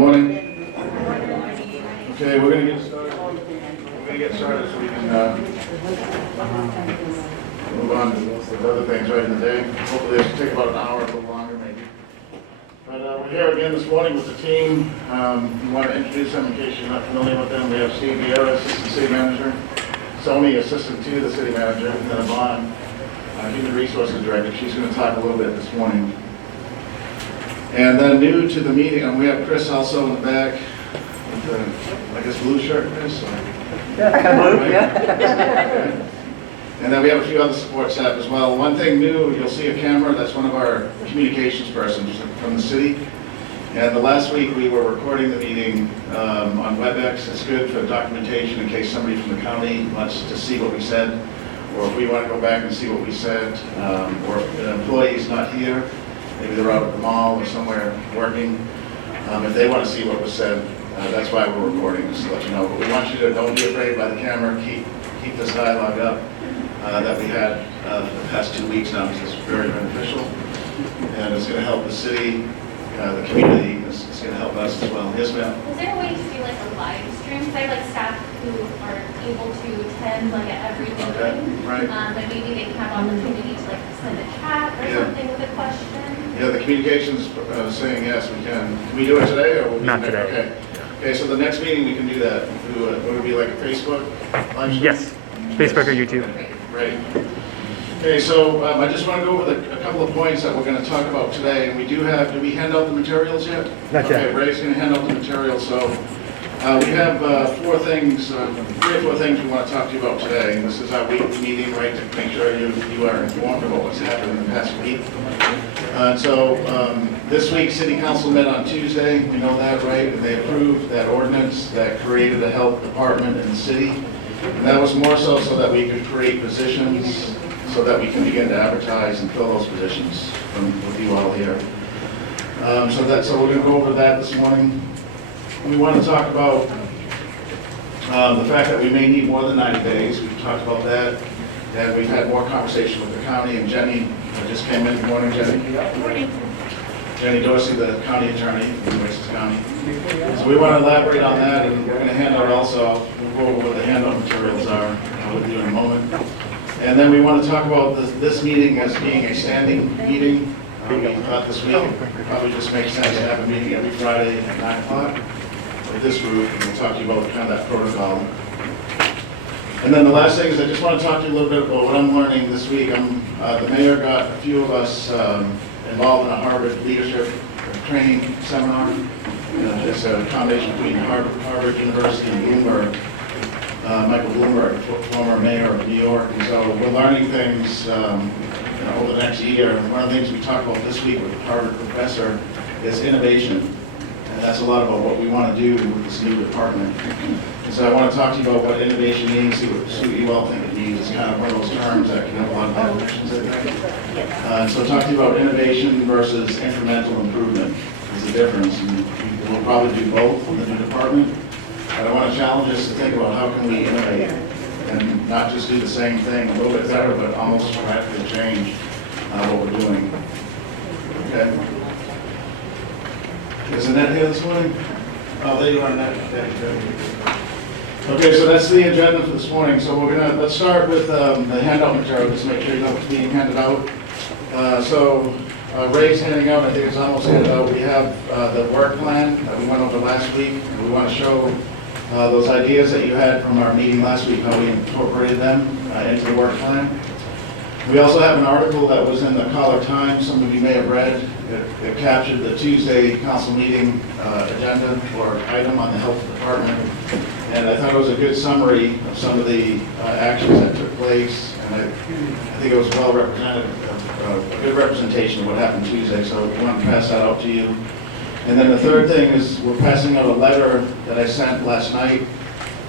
Morning. Okay, we're going to get started. We're going to get started so we can move on with other things right in the day. Hopefully this will take about an hour, a little longer maybe. But we're here again this morning with the team. We want to introduce them in case you're not familiar with them. We have Steve Vieira, Assistant City Manager, Sony, Assistant to the City Manager, and then Yvonne, Human Resources Director. She's going to talk a little bit this morning. And then new to the meeting, and we have Chris also in the back with the, I guess, blue shirt, Chris? Yeah. And then we have a few other support staff as well. One thing new, you'll see a camera. That's one of our communications persons from the city. And the last week we were recording the meeting on WebEx. It's good for documentation in case somebody from the county wants to see what we said, or if we want to go back and see what we said, or if an employee's not here, maybe they're out at the mall or somewhere working. If they want to see what was said, that's why we're recording, just to let you know. But we want you to, don't be afraid by the camera, keep this dialogue up that we had for the past 2 weeks now, because it's very beneficial. And it's going to help the city, the community, it's going to help us as well. Yes, ma'am? Is there a way to do like a live stream? Because I have like staff who are able to attend like at every meeting. Okay, right. But maybe they can have opportunity to like send a chat or Yeah. something with a question. Yeah, the communications saying yes, we can. Can we do it today or will we? Not today. Okay. Okay, so the next meeting we can do that. Would it be like a Facebook live stream? Yes, Facebook or YouTube. Okay, great. Okay, so I just want to go over a couple of points that we're going to talk about today. And we do have, did we hand out the materials yet? Not yet. Okay, Ray's going to hand out the materials. So we have 3 or 4 things we want to talk to you about today. And this is our weekly meeting, right, to make sure you are informed about what's happened in the past week. This week, City Council met on Tuesday. We know that, right? And they approved that ordinance that created a health department in the city. And that was more so that we could create positions so that we can begin to advertise and fill those positions with you all here. So we're going to go over that this morning. We want to talk about the fact that we may need more than 90 days. We've talked about that. And we've had more conversation with the county, and Jenny just came in. Good morning, Jenny. Good morning. Jenny Dorsey, the county attorney in Oasis County. So we want to elaborate on that, and we're going to hand out also, we'll go over what the handout materials are with you in a moment. And then we want to talk about this meeting as being a standing meeting. We thought this week it probably just makes sense to have a meeting every Friday at 9 o'clock with this group, and we'll talk to you about kind of that protocol. And then the last thing is I just want to talk to you a little bit about what I'm learning this week. The mayor got a few of us involved in a Harvard leadership training seminar. It's a combination between Harvard University and Bloomberg. Michael Bloomberg, former mayor of New York. And so we're learning things over the next year. And one of the things we talked about this week with the Harvard professor is innovation. And that's a lot about what we want to do with this new department. And so I want to talk to you about what innovation means, see what you all think it means. It's kind of one of those terms that can have a lot of definitions, I think. So talk to you about innovation versus incremental improvement is the difference. And we'll probably do both in the new department. But I want to challenge us to think about how can we innovate and not just do the same thing, a little bit better, but almost radically change what we're doing. Okay? Is Annette here this morning? Oh, there you are, Annette. Okay, so that's the agenda for this morning. So let's start with the handout material, just to make sure you know what's being handed out. Ray's handing out, I think it's almost handed out. We have the work plan that we went over last week. And we want to show those ideas that you had from our meeting last week, how we incorporated them into the work plan. We also have an article that was in the Caller Times, some of you may have read. It captured the Tuesday council meeting agenda or item on the health department. And I thought it was a good summary of some of the actions that took place. And I think it was well represented, a good representation of what happened Tuesday. So we want to pass that out to you. And then the third thing is we're passing out a letter that I sent last night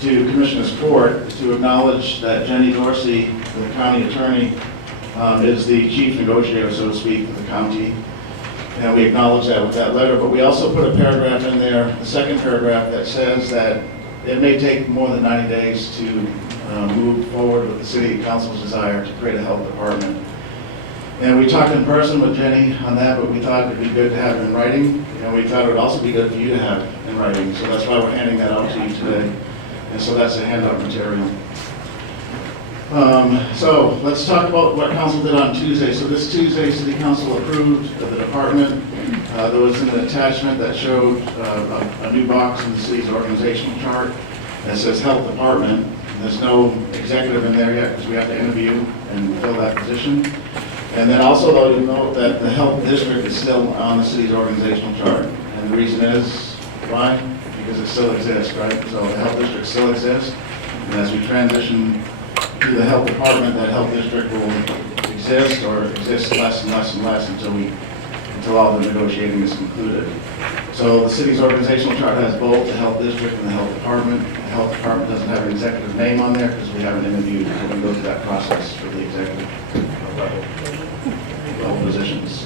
to Commissioner's Court to acknowledge that Jenny Dorsey, the county attorney, is the chief negotiator, so to speak, of the county. And we acknowledge that with that letter, but we also put a paragraph in there, the second paragraph, that says that it may take more than 90 days to move forward with the city council's desire to create a health department. And we talked in person with Jenny on that, but we thought it'd be good to have it in writing, and we thought it would also be good for you to have writing, so that's why we're handing that out to you today. And so that's a handout material. So let's talk about what council did on Tuesday. So this Tuesday, city council approved the department. There was an attachment that showed a new box in the city's organizational chart that says health department. There's no executive in there yet because we have to interview and fill that position. And then also though, you know that the health district is still on the city's organizational chart. And the reason is, why? Because it still exists, right? So the health district still exists. And as we transition to the health department, that health district will exist or exist less and less and less until all the negotiating is concluded. So the city's organizational chart has both the health district and the health department. The health department doesn't have an executive name on there because we haven't interviewed, so we go through that process for the executive level positions.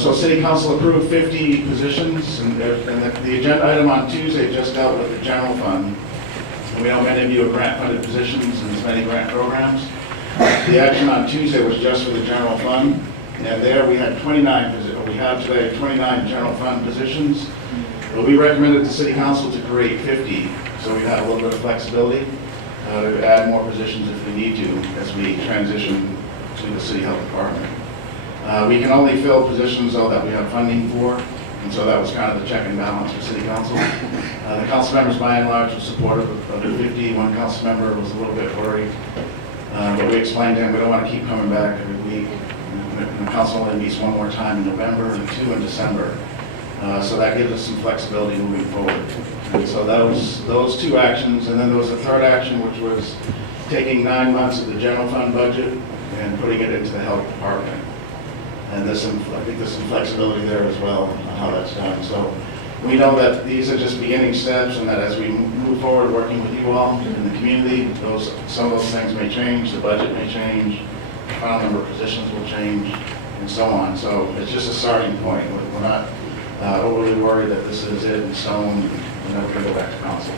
So city council approved 50 positions, and the agenda item on Tuesday just dealt with the general fund. And we don't interview grant-funded positions and as many grant programs. The action on Tuesday was just for the general fund, and there we had 29 positions. We have today 29 general fund positions, but we recommended the city council to create 50, so we have a little bit of flexibility to add more positions if we need to as we transition to the city health department. We can only fill positions though that we have funding for, and so that was kind of the check and balance for city council. The council members by and large were supportive of the 50. One council member was a little bit worried, but we explained to him we don't want to keep coming back every week. The council only meets one more time in November and 2 in December. So that gives us some flexibility moving forward. And so those 2 actions, and then there was a third action, which was taking 9 months of the general fund budget and putting it into the health department. And I think there's some flexibility there as well on how that's done. So we know that these are just beginning steps, and that as we move forward working with you all in the community, some of those things may change, the budget may change, the final number of positions will change, and so on. So it's just a starting point. We're not overly worried that this is it in stone, and then we're going to go back to council.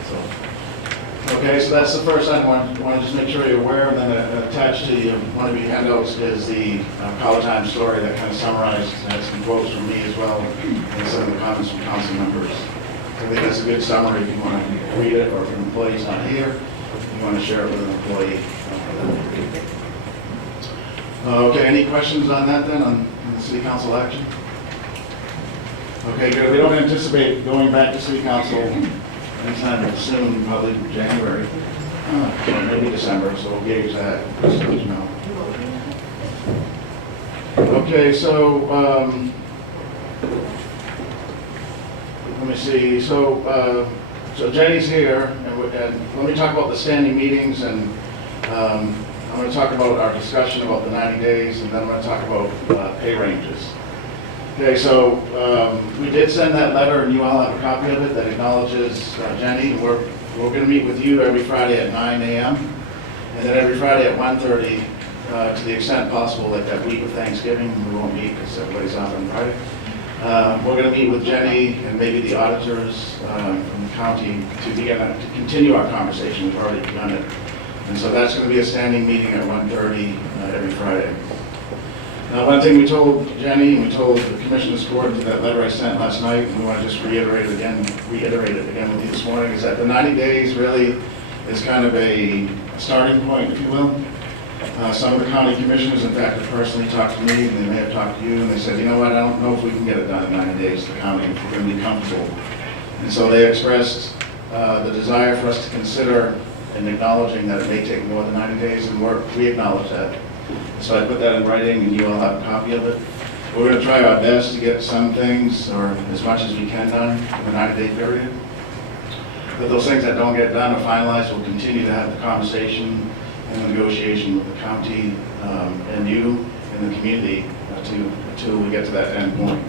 Okay, so that's the first item. I want to just make sure you're aware, and then attached to one of your handouts is the college time story that kind of summarized, had some quotes from me as well, and some of the comments from council members. I think that's a good summary if you want to read it, or if an employee's not here, if you want to share it with an employee. Okay, any questions on that then, on the city council action? Okay, good. We don't anticipate going back to city council anytime soon, probably January, or maybe December, so we'll gauge that, just so you know. Okay, so, let me see, so Jenny's here, and let me talk about the standing meetings, and I'm going to talk about our discussion about the 90 days, and then I'm going to talk about pay ranges. Okay, so we did send that letter, and you all have a copy of it that acknowledges Jenny. We're going to meet with you every Friday at 9 a.m. and then every Friday at 1:30, to the extent possible, like that week of Thanksgiving. We won't meet because everybody's off on Friday. We're going to meet with Jenny and maybe the auditors from the county to continue our conversation. We've already begun it, and so that's going to be a standing meeting at 1:30 every Friday. Now, one thing we told Jenny and we told the Commissioners Court through that letter I sent last night, and we want to just reiterate it again with you this morning, is that the 90 days really is kind of a starting point, if you will. Some of the county commissioners, in fact, have personally talked to me, and they may have talked to you, and they said, you know what, I don't know if we can get it done in 90 days, the county, if we're going to be comfortable. And so they expressed the desire for us to consider and acknowledging that it may take more than 90 days, and we acknowledge that. So I put that in writing, and you all have a copy of it. We're going to try our best to get some things, or as much as we can, done in the 90-day period. But those things that don't get done or finalized, we'll continue to have the conversation and the negotiation with the county and you and the community until we get to that end point.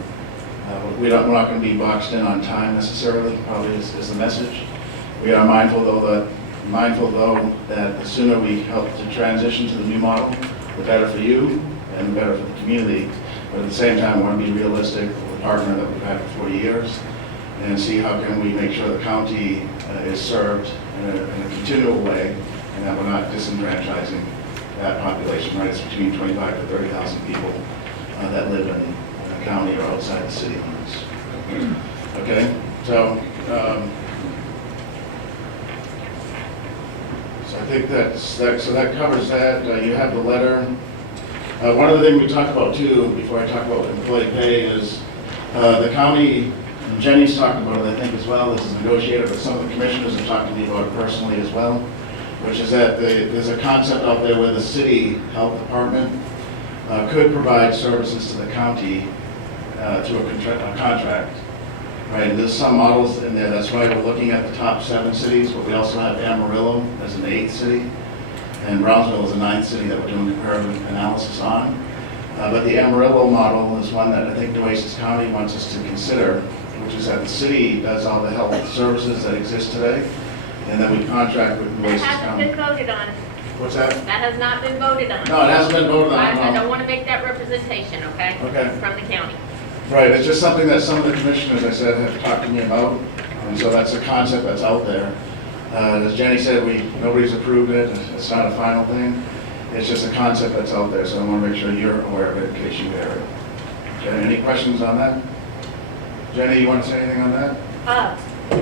We're not going to be boxed in on time necessarily, probably is the message. We are mindful though that the sooner we help to transition to the new model, the better for you and the better for the community. But at the same time, we want to be realistic with a partner that we've had for 40 years and see how can we make sure the county is served in a continual way, and that we're not disenfranchising that population, right? It's between 25 to 30,000 people that live in the county or outside the city limits. Okay? So, so I think so that covers that. You have the letter. One other thing we talked about too, before I talk about employee pay, is the county, and Jenny's talked about it, I think, as well. This is negotiated, but some of the commissioners have talked to me about it personally as well, which is that there's a concept out there where the city health department could provide services to the county through a contract. Right, and there's some models in there. That's why we're looking at the top 7 cities, but we also have Amarillo as an 8th city, and Brownsville is a 9th city that we're doing comparative analysis on. But the Amarillo model is one that I think Nueces County wants us to consider, which is that the city does all the health services that exist today, and then we contract with That Nueces hasn't County. been voted on. What's that? That has not been voted on. No, it hasn't been voted on. I no. don't want to make that representation, okay? Okay. From the county. Right, it's just something that some of the commissioners, I said, have talked to me about, and so that's a concept that's out there. As Jenny said, nobody's approved it, it's not a final thing, it's just a concept that's out there, so I want to make sure you're aware of it in case you hear it. Jenny, any questions on that? Jenny, you want to say anything on that?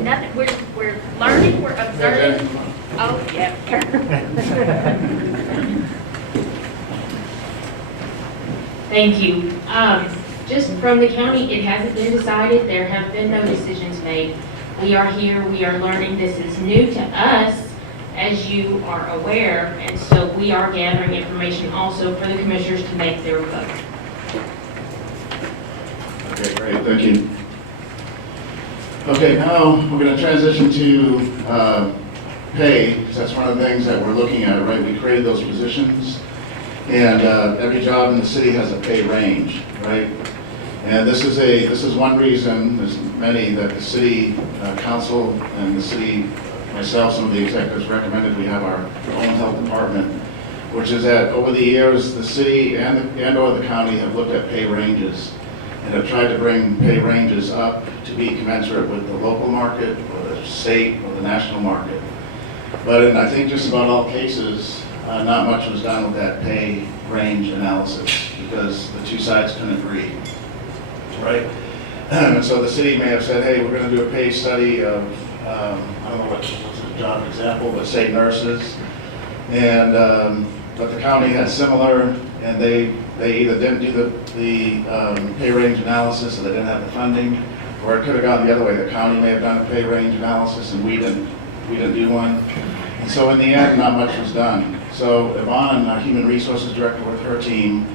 Nothing, we're learning, we're observing. Oh, yeah. Thank you. Just from the county, it hasn't been decided. There have been no decisions made. We are here, we are learning. This is new to us, as you are aware, and so we are gathering information also for the commissioners to make their vote. Okay, great, thank you. Okay, now we're going to transition to pay, because that's one of the things that we're looking at, right? We created those positions, and every job in the city has a pay range, right? And this is one reason, there's many, that the city council and the city, myself, some of the executives recommended we have our own health department, which is that over the years, the city and/or the county have looked at pay ranges and have tried to bring pay ranges up to be commensurate with the local market or the state or the national market. But in, I think, just about all cases, not much was done with that pay range analysis because the two sides couldn't agree. Right? And so the city may have said, hey, we're going to do a pay study of, I don't know what's a job example, but say nurses. And, but the county had similar, and they either didn't do the pay range analysis or they didn't have the funding, or it could have gone the other way. The county may have done a pay range analysis and we didn't do one. And so in the end, not much was done. So Yvonne, our human resources director with her team,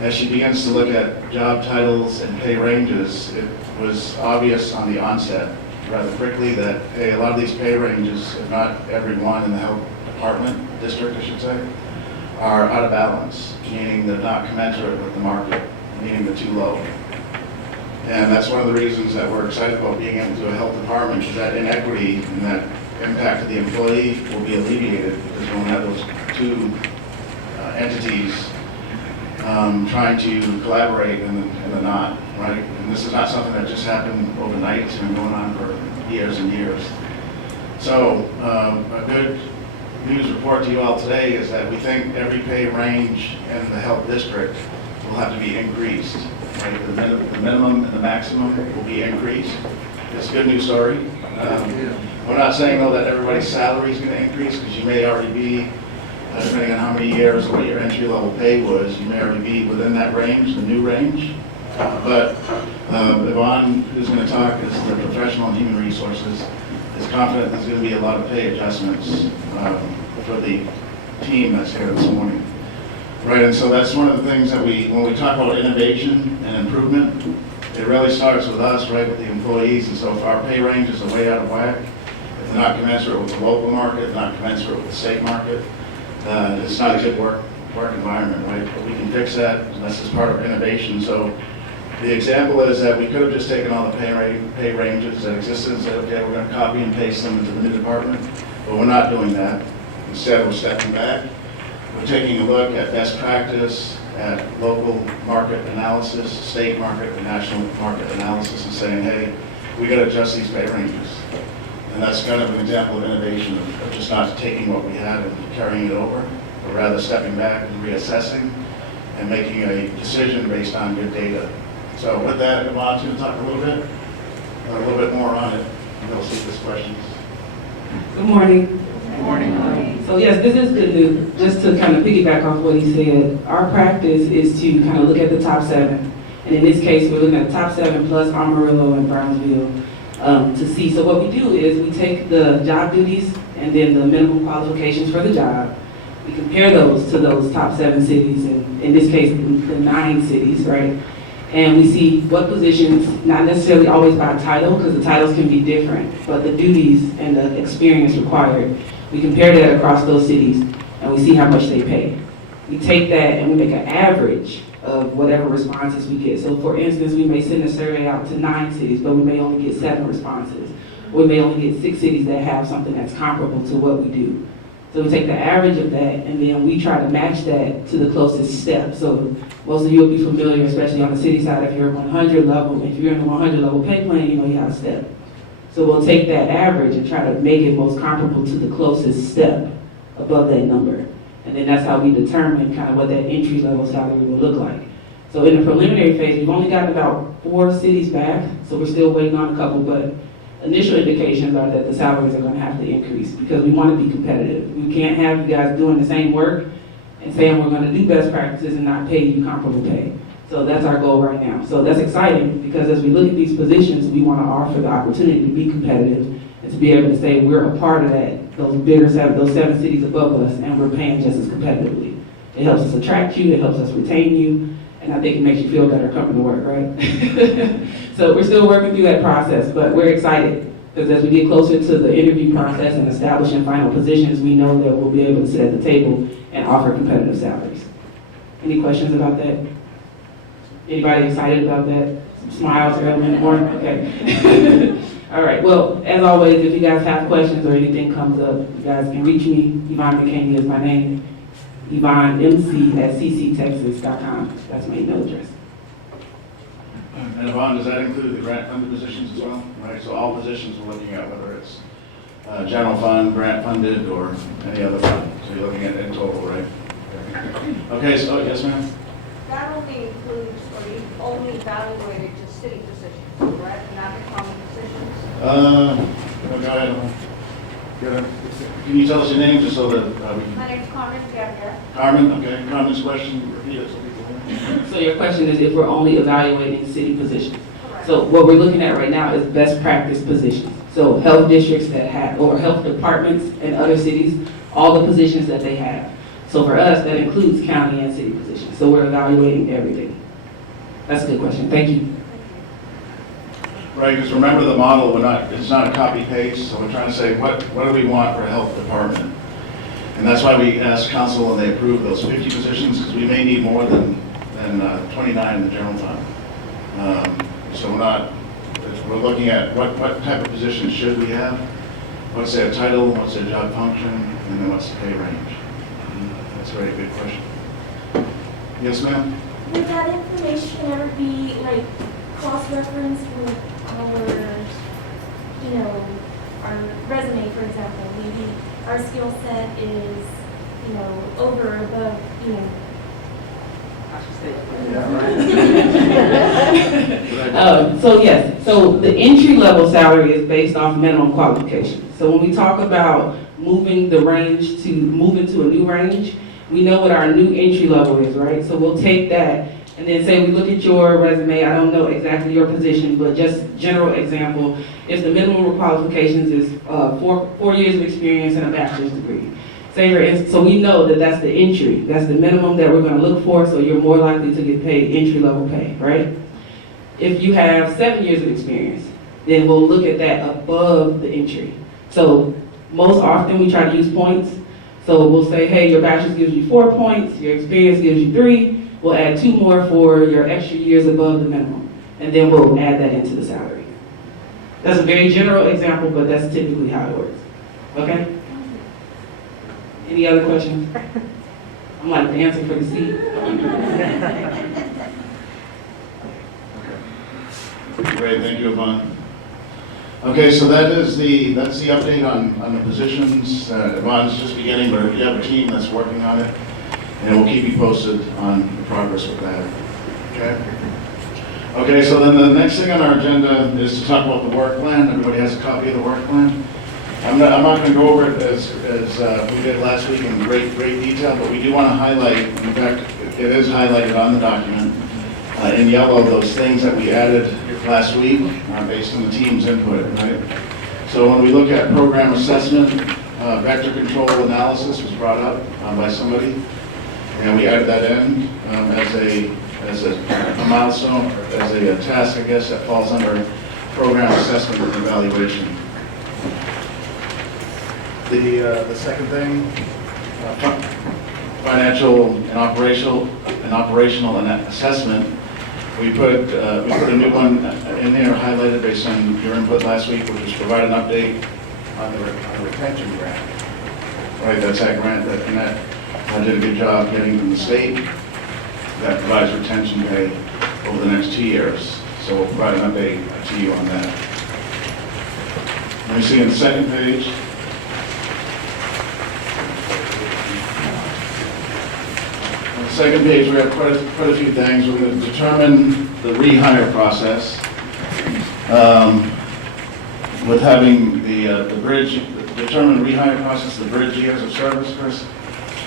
as she begins to look at job titles and pay ranges, it was obvious on the onset rather quickly that, hey, a lot of these pay ranges, if not every one in the health department, district I should say, are out of balance, meaning they're not commensurate with the market, meaning they're too low. And that's one of the reasons that we're excited about being able to do a health department, is that inequity and that impact of the employee will be alleviated because we won't have those two entities trying to collaborate and they're not, right? And this is not something that just happened overnight. It's been going on for years and years. So a good news report to you all today is that we think every pay range in the health district will have to be increased, right? The minimum and the maximum will be increased. It's a good news story. We're not saying, though, that everybody's salary is going to increase, because you may already be, depending on how many years or what your entry-level pay was, you may already be within that range, the new range. But Yvonne, who's going to talk, is the professional in human resources, is confident there's going to be a lot of pay adjustments for the team that's here this morning. Right, and so that's one of the things that when we talk about innovation and improvement, it really starts with us, right, with the employees. And so if our pay ranges are way out of whack, if they're not commensurate with the local market, if they're not commensurate with the state market, it's not a good work environment, right? But we can fix that, and this is part of innovation. So the example is that we could have just taken all the pay ranges that existed and said, okay, we're going to copy and paste them into the new department, but we're not doing that. Instead, we're stepping back. We're taking a look at best practice, at local market analysis, state market, and national market analysis, and saying, hey, we got to adjust these pay ranges. And that's kind of an example of innovation, of just not taking what we had and carrying it over, but rather stepping back and reassessing and making a decision based on good data. So with that, Yvonne's going to talk a little bit. a little bit more on it, and they'll see this questions. Good morning. Good morning. So yes, this is good news. Just to kind of piggyback off what he said, our practice is to kind of look at the top 7. And in this case, we're looking at the top 7 plus Amarillo and Brownsville to see. So what we do is we take the job duties and then the minimum qualifications for the job. We compare those to those top 7 cities, and in this case, the 9 cities, right? And we see what positions, not necessarily always by title, because the titles can be different, but the duties and the experience required. We compare that across those cities, and we see how much they pay. We take that and we make an average of whatever responses we get. So for instance, we may send a survey out to 9 cities, but we may only get 7 responses. We may only get 6 cities that have something that's comparable to what we do. So we take the average of that, and then we try to match that to the closest step. So most of you will be familiar, especially on the city side, if you're 100 level, if you're in the 100 level pay plan, you know you have a step. So we'll take that average and try to make it most comparable to the closest step above that number. And then that's how we determine kind of what that entry level salary will look like. So in the preliminary phase, we've only gotten about 4 cities back, so we're still waiting on a couple, but initial indications are that the salaries are going to have to increase because we want to be competitive. We can't have you guys doing the same work and saying we're going to do best practices and not pay you comparable pay. So that's our goal right now. So that's exciting because as we look at these positions, we want to offer the opportunity to be competitive and to be able to say we're a part of that, those 7 cities above us, and we're paying just as competitively. It helps us attract you, it helps us retain you, and I think it makes you feel better coming to work, right? So we're still working through that process, but we're excited because as we get closer to the interview process and establishing final positions, we know that we'll be able to sit at the table and offer competitive salaries. Any questions about that? Anybody excited about that? Smiles early in the morning? Okay. All right, well, as always, if you guys have questions or anything comes up, you guys can reach me. Yvonne McCaney is my name. YvonneMC@cctexas.com. That's my email address. And Yvonne, does that include the grant funded positions as well? Right, so all positions we're looking at, whether it's general fund, grant funded, or any other fund. So you're looking at in total, right? Okay, so yes, ma'am? That only includes, or you only evaluated to city positions, correct? Not the county positions? Go ahead. Can you tell us your name just so that we can... My name's Carmen Gabriel. Carmen, okay, Carmen's question, repeat it so people hear. So your question is if we're only evaluating city positions. Correct. So what we're looking at right now is best practice positions. So health districts that have, or health departments in other cities, all the positions that they have. So for us, that includes county and city positions. So we're evaluating everything. That's a good question. Thank you. Right, because remember the model, it's not a copy paste, so we're trying to say what do we want for a health department? And that's why we asked council and they approved those 50 positions, because we may need more than 29 in the general fund. So we're looking at what type of positions should we have, what's their title, what's their job function, and then what's the pay range. That's a very good question. Yes, ma'am? Would that information ever be like cross-referenced with our resume, for example? Maybe our skill set is, over or above, So yes, so the entry level salary is based off minimum qualifications. So when we talk about moving the range to move into a new range, we know what our new entry level is, right? So we'll take that and then say we look at your resume. I don't know exactly your position, but just general example, if the minimum qualifications is 4 years of experience and a bachelor's degree. Say for instance, so we know that that's the entry, that's the minimum that we're going to look for, so you're more likely to get paid entry level pay, right? If you have 7 years of experience, then we'll look at that above the entry. So most often we try to use points. So we'll say, hey, your bachelor's gives you 4 points, your experience gives you 3. We'll add 2 more for your extra years above the minimum, and then we'll add that into the salary. That's a very general example, but that's typically how it works. Okay? Any other questions? I'm like dancing for the seat. Great, thank you, Yvonne. Okay, so that's the update on the positions. Yvonne's just beginning, but you have a team that's working on it, and we'll keep you posted on the progress with that. Okay? Okay, so then the next thing on our agenda is to talk about the work plan. Everybody has a copy of the work plan. I'm not gonna go over it as we did last week in great detail, but we do wanna highlight, in fact, it is highlighted on the document, in yellow, those things that we added last week, based on the team's input, right? So when we look at program assessment, vector control analysis was brought up by somebody, and we added that in as a milestone, as a task, I guess, that falls under program assessment and evaluation. The second thing, financial and operational assessment, we put a new one in there highlighted based on your input last week, which was provide an update on the retention grant. Right, that's that grant that Annette did a good job getting from the state that provides retention pay over the next 2 years. So we'll provide an update to you on that. Let me see in the second page. On the second page, we have quite a few things. We're going to determine the rehire process with having the bridge, determine rehire process, the bridge years of service, Chris.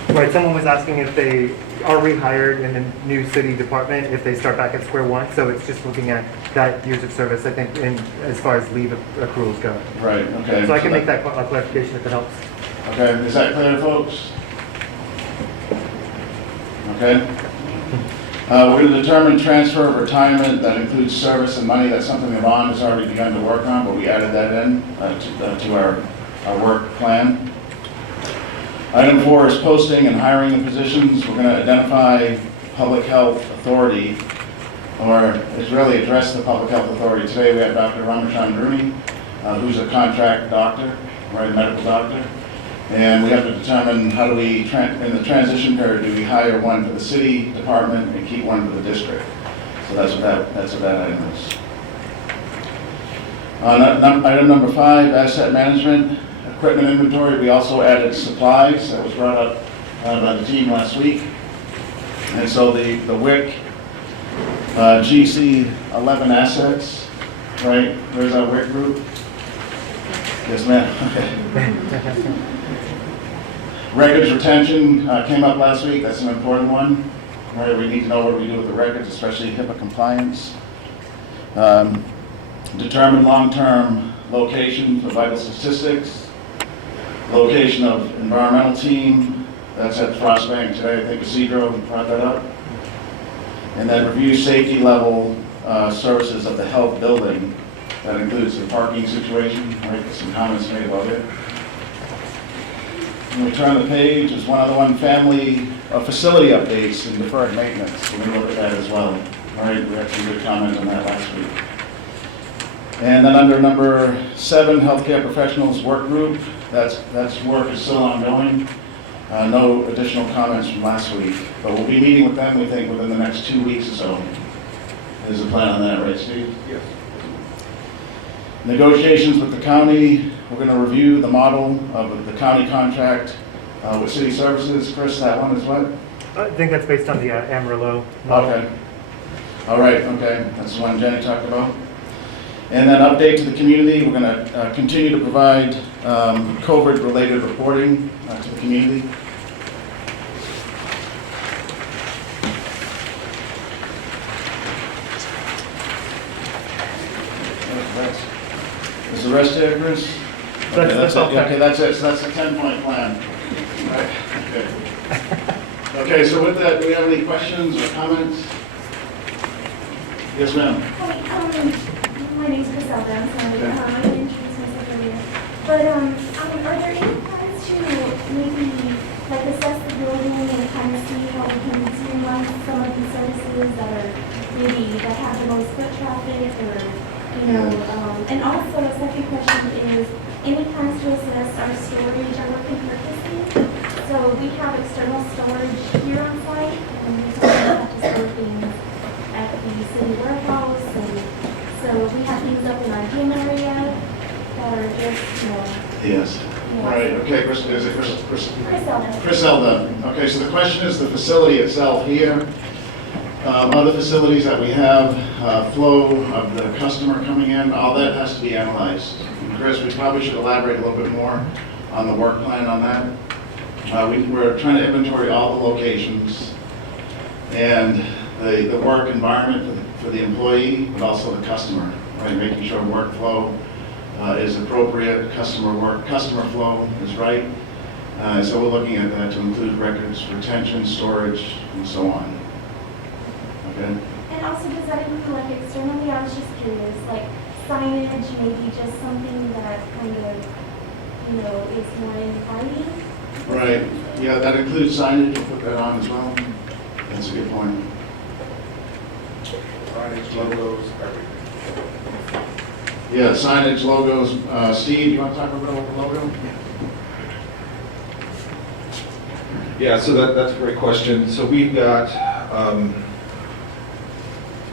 Right, someone was asking if they are rehired in a new city department, if they start back at square one. So it's just looking at that years of service, I think, in, as far as leave accruals go. Right, okay. So I can make that a clarification if it helps. Okay, is that clear, folks? Okay. We're going to determine transfer of retirement that includes service and money. That's something Yvonne has already begun to work on, but we added that in to our work plan. Item 4 is posting and hiring of positions. We're going to identify public health authority, or it's really address the public health authority. Today we have Dr. Ramachandruni, who's a contract doctor, right, a medical doctor. And we have to determine how do we, in the transition period, do we hire one for the city department and keep one for the district? So that's what that item is. Item number 5, asset management, equipment inventory. We also added supplies. That was brought up by the team last week. And so the WIC GC 11 assets, right? Where's our WIC group? Yes, ma'am. Okay. Records retention came up last week. That's an important one. Right, we need to know what we do with the records, especially HIPAA compliance. Determine long-term location for vital statistics. Location of environmental team. That's at Frostbank today. I think Isidro brought that up. And then review safety level services of the health building. That includes the parking situation. Right, some comments made about it. When we turn the page, there's one other one, facility updates and deferred maintenance. We're going to look at that as well. All right, we had some good comments on that last week. And then under number 7, healthcare professionals work group. That's work is still ongoing. No additional comments from last week, but we'll be meeting with them, we think, within the next 2 weeks or so. There's a plan on that, right, Steve? Yes. Negotiations with the county. We're going to review the model of the county contract with city services. Chris, that one is what? I think that's based on the Amarillo model. Okay. All right, okay. That's the one Jenny talked about. And then update to the community. We're going to continue to provide COVID-related reporting to the community. Is the rest there, Chris? Okay, That's all. Okay, that's it. So that's the 10-point plan. Right. Okay. Okay, so with that, do we have any questions or comments? Yes, ma'am. Hi, my name's Griselda, I'm sorry, Okay. I didn't introduce myself earlier. But, are there any plans to maybe, like, assess the building and kind of see how we can streamline some of these services that are maybe, that have the most foot traffic, or, you know, and also a second question is, any plans to assess our storage, our working purposes? So we have external storage here on site, and we have to store things at the city warehouse, and so we have things up in our gym area that are just, you know. Yes. Yeah. Right, okay, Chris, is it Griselda. Griselda. Okay, so the question is the facility itself here. Other facilities that we have, flow of the customer coming in, all that has to be analyzed. And Chris, we probably should elaborate a little bit more on the work plan on that. We're trying to inventory all the locations and the work environment for the employee, but also the customer, right? Making sure workflow is appropriate, customer flow is right. So we're looking at that to include records, retention, storage, and so on. Okay? And also, does that include like externally? I was just curious, like signage, maybe just something that kind of, you know, is more inviting? Right, yeah, that includes signage, we'll put that on as well. That's a good point. Signage, logos, everything. Yeah, signage, logos. Steve, you want to talk about the logo? Yeah, so that's a great question. So we've got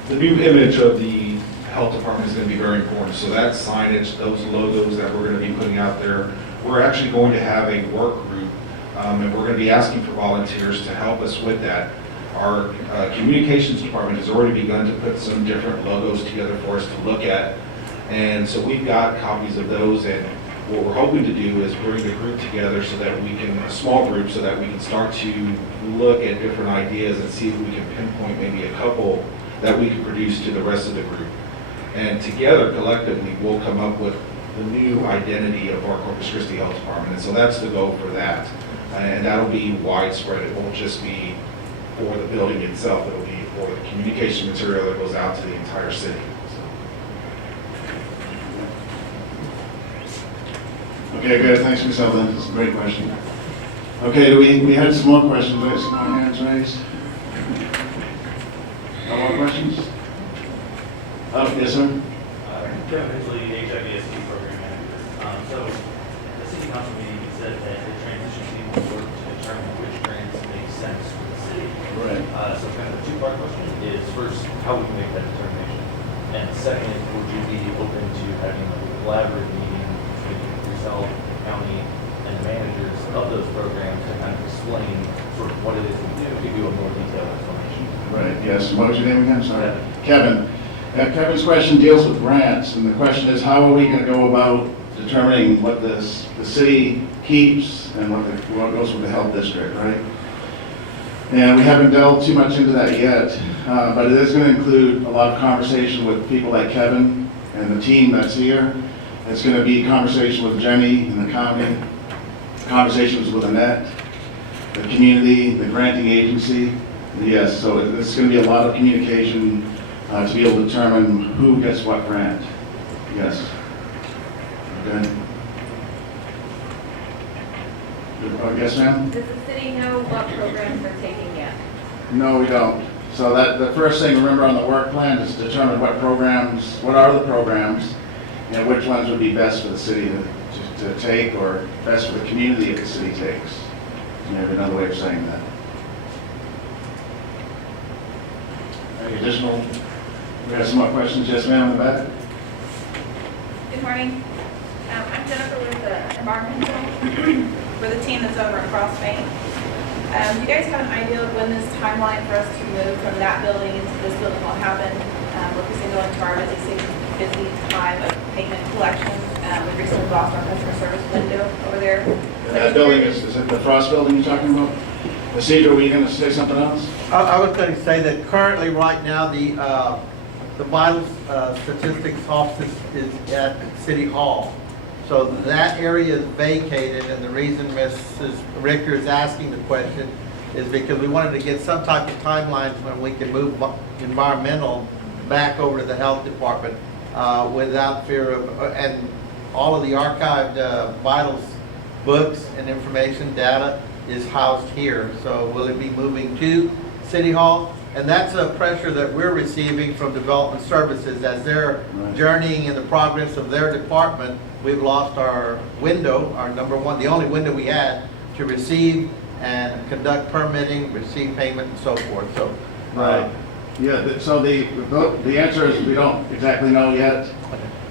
the new image of the health department is going to be very important. So that signage, those logos that we're going to be putting out there, we're actually going to have a work group, and we're going to be asking for volunteers to help us with that. Our communications department has already begun to put some different logos together for us to look at. And so we've got copies of those, and what we're hoping to do is bring the group together so that we can, a small group, so that we can start to look at different ideas and see if we can pinpoint maybe a couple that we can produce to the rest of the group. And together, collectively, we'll come up with the new identity of our Corpus Christi Health Department. And so that's the goal for that. And that'll be widespread. It won't just be for the building itself. It'll be for the communication material that goes out to the entire city. Okay, good, thanks, Ms. Evelyn, that's a great question. Okay, we had some more questions, right? Some more hands raised. No more questions? Oh, yes, sir? Kevin Hensley, HIVSD Program Manager. So the city council meeting said that the transition team will work to determine which grants make sense for the city. Right. So kind of a two-part question is, first, how would you make that determination? And second, would you be open to having a collaborative meeting between yourself, county, and the managers of those programs to kind of explain sort of what it is we do, give you a more detailed explanation? Right, yes, what was your name again, sorry? Kevin. Kevin's question deals with grants, and the question is, how are we going to go about determining what the city keeps and what goes with the health district, right? And we haven't delved too much into that yet, but it is going to include a lot of conversation with people like Kevin and the team that's here. It's going to be conversation with Jenny and the county, conversations with Annette, the community, the granting agency. Yes, so it's going to be a lot of communication to be able to determine who gets what grant. Yes. Okay. Yes, ma'am? Does the city know what programs they're taking yet? No, we don't. So the first thing, remember on the work plan is to determine what are the programs, and which ones would be best for the city to take, or best for the community if the city takes. Maybe another way of saying that. Any additional? We have some more questions. Yes, ma'am, in the back. Good morning. I'm Jennifer with the environmental, we're the team that's over at Cross Main. Do you guys have an idea of when this timeline for us to move from that building into this building will happen? We're just going to our busy time of payment collection. We recently lost our customer service window over there. That building, is it the Frost building you're talking about? Cedar, were you going to say something else? I was going to say that currently, right now, the vital statistics office is at City Hall. So that area is vacated, and the reason Mrs. Ricker is asking the question is because we wanted to get some type of timelines when we can move environmental back over to the health department without fear of, and all of the archived vitals books and information data is housed here. So will it be moving to City Hall? And that's a pressure that we're receiving from Development Services as they're journeying in the progress of their department. We've lost our window, our number one, the only window we had to receive and conduct permitting, receive payment, and so forth. So, right. Yeah. So the answer is we don't exactly know yet,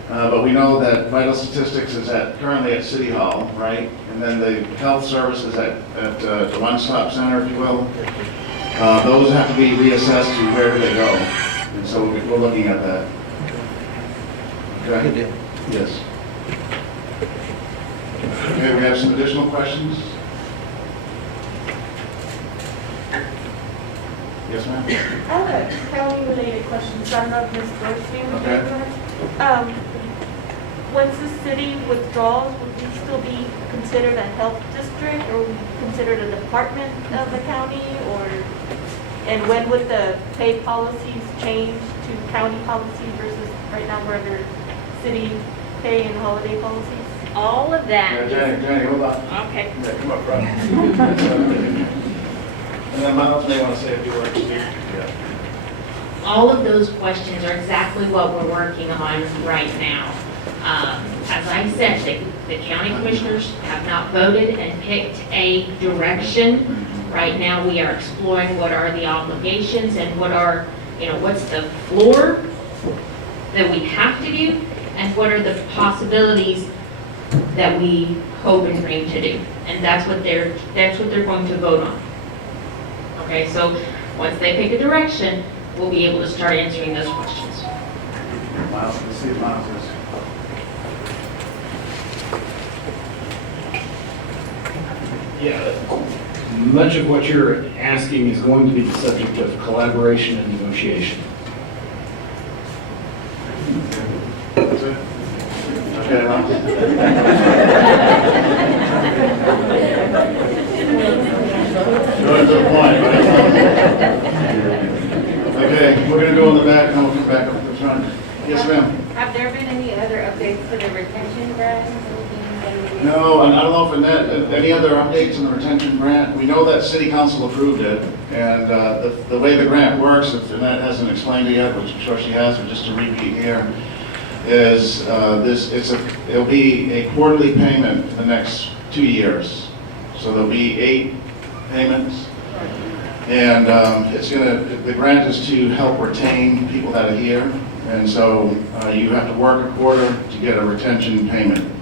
but we know that vital statistics is currently at City Hall, right? And then the health services at the one-stop center, if you will. Those have to be reassessed to where do they go, and so we're looking at that. Okay? Good deal. Yes. Okay, we have some additional questions? Yes, ma'am? I have a county-related question, so I don't know if Ms. Grossman would be Okay. able to. Once the city withdraws, would we still be considered a health district, or would we be considered a department of the county, or? And when would the pay policies change to county policies versus right now we're under city pay and holiday policies? All of that is, Jenny, hold on. okay. Yeah, come up front. And then Miles may want to say a few words. Yeah. All of those questions are exactly what we're working on right now. As I said, the county commissioners have not voted and picked a direction. Right now, we are exploring what are the obligations and what are, what's the floor that we have to do, and what are the possibilities that we hope and dream to do. And that's what they're going to vote on. Okay, so once they pick a direction, we'll be able to start answering those questions. Miles, let's see if Miles is. Yeah, much of what you're asking is going to be the subject of collaboration and negotiation. That's it? Okay, Miles. Good point, right? Okay, we're gonna go in the back, and we'll come back up to the front. Yes, ma'am? Have there been any other updates to the retention grants? No, and I don't know if Annette, any other updates on the retention grant? We know that city council approved it, and the way the grant works, if Annette hasn't explained it yet, which I'm sure she has, but just to repeat here, is it'll be a quarterly payment for the next 2 years. So there'll be 8 payments. And the grant is to help retain people that are here. And so you have to work a quarter to get a retention payment.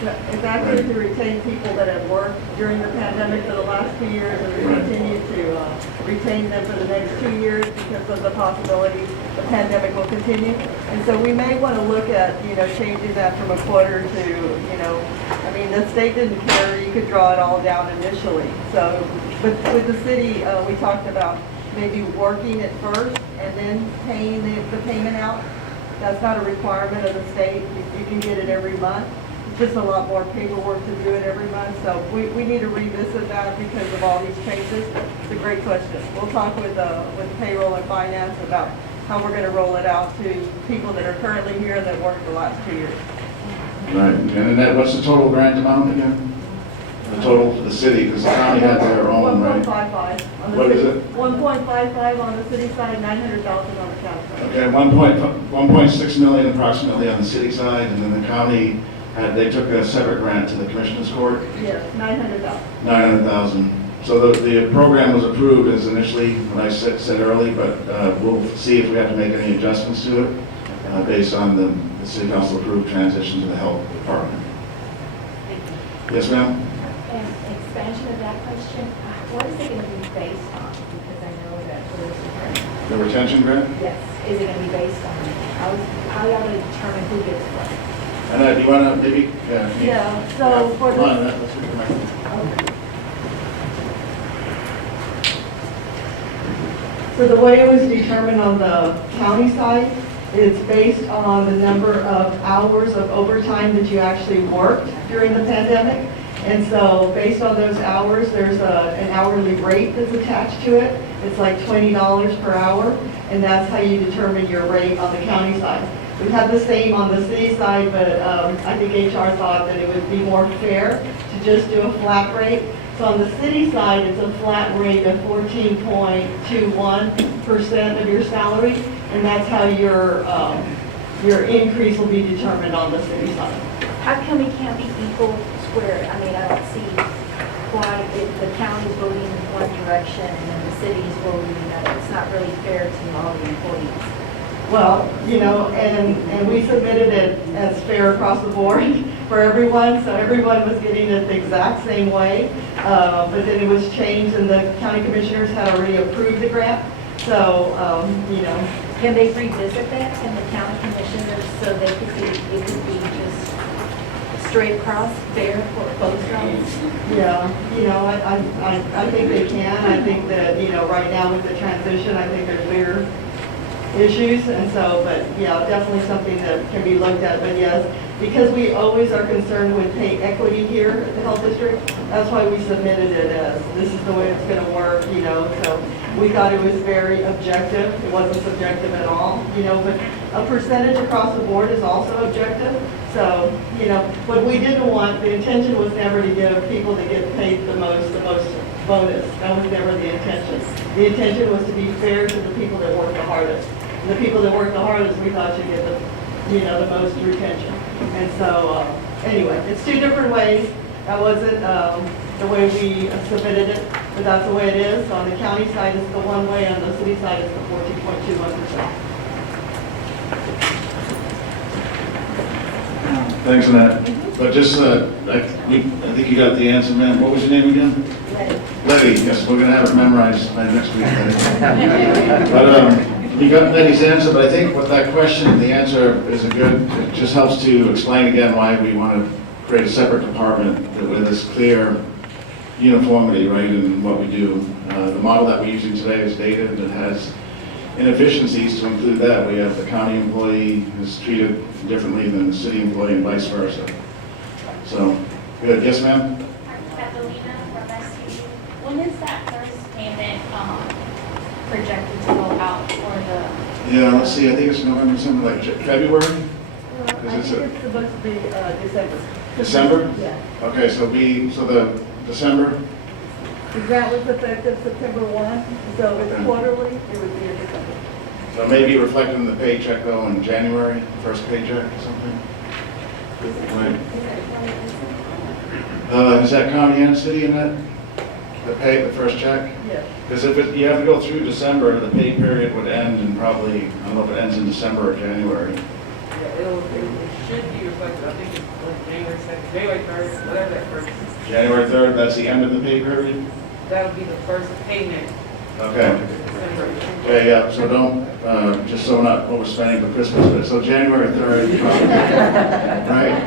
It's actually to retain people that have worked during the pandemic for the last 2 years, and we continue to retain them for the next 2 years because of the possibility the pandemic will continue. And so we may want to look at, changing that from a quarter to, the state didn't care, you could draw it all down initially. So, but with the city, we talked about maybe working it first and then paying the payment out. That's not a requirement of the state. You can get it every month. Just a lot more paperwork to do it every month, so we need to revisit that because of all these changes. It's a great question. We'll talk with payroll and finance about how we're gonna roll it out to people that are currently here that worked the last 2 years. Right, and Annette, what's the total grant amount again? The total for the city, because the county had their own, right? 1.55 on the What is city. it? 1.55 on the city side, 900,000 on the county side. Okay, 1.6 million approximately on the city side, and then the county they took a separate grant to the commissioner's court, Yes, 900,000. 900,000. So the program was approved as initially, when I said early, but we'll see if we have to make any adjustments to it based on the city council approved transition to the health department. Yes, ma'am? And expansion of that question, what is it going to be based on? Because I know that there's different. The retention grant? Yes, is it going to be based on, how y'all going to determine who gets what? And do you want to maybe? Yeah, so for Come on, the, let's read the microphone. so the way it was determined on the county side, it's based on the number of hours of overtime that you actually worked during the pandemic. And so based on those hours, there's an hourly rate that's attached to it. It's like $20 per hour, and that's how you determine your rate on the county side. We have the same on the city side, but I think HR thought that it would be more fair to just do a flat rate. So on the city side, it's a flat rate of 14.21% of your salary, and that's how your increase will be determined on the city side. How come it can't be equal squared? I mean, I don't see why if the county's voting in one direction and then the city's voting in another. It's not really fair to all the employees. Well, you know, and we submitted it as fair across the board for everyone, so everyone was getting it the exact same way. But then it was changed and the county commissioners had already approved the grant. So, you know, Can they revisit that, can the county commissioners, so they could be, it could be just straight across fair for both roads? yeah, you know, I think they can. I think that, you know, right now with the transition, I think there's bigger issues. And so, but yeah, definitely something that can be looked at. But yes, because we always are concerned with pay equity here at the health district, that's why we submitted it as, this is the way it's gonna work, you know, so we thought it was very objective, it wasn't subjective at all, you know, but a percentage across the board is also objective, so, you know, what we didn't want, the intention was never to give people that get paid the most bonus, that was never the intention. The intention was to be fair to the people that work the hardest, and the people that work the hardest, we thought should get the, you know, the most retention. And so, anyway, it's two different ways. That wasn't the way we submitted it, but that's the way it is. On the county side, it's the one way, on the city side, it's the 14.21%. Thanks for that. But just, I think you got the answer, man. What was your name again? Letty. Yes, we're gonna have it memorized by next week. Letty. But you got Letty's answer, but I think with that question, the answer is a good, it just helps to explain again why we want to create a separate department with this clear uniformity, right, in what we do. The model that we're using today is dated, it has inefficiencies to include that. We have the county employee is treated differently than the city employee and vice versa. So, good. Yes, ma'am? Catalina from SCU. When is that first payment projected to go out for the? Yeah, let's see, I think it's November, December, like February? I think it's supposed to be December. December? Yeah. Okay, so the December, The grant was effective September 1, so if it's quarterly, it would be in December. so maybe reflecting the paycheck though in January, first paycheck or something? Right. Is that county and city in that? The pay, the first check? Yes. Because if you have to go through December, the pay period would end in probably, I don't know if it ends in December or January. Yeah, it should be reflected, I think it's like January 2nd, January 3rd, whatever that first, January 3rd, that's the end of the pay period? that would be the first payment. Okay. December. Okay, yeah, so don't, just so we're not overspending for Christmas, but so January 3rd, right?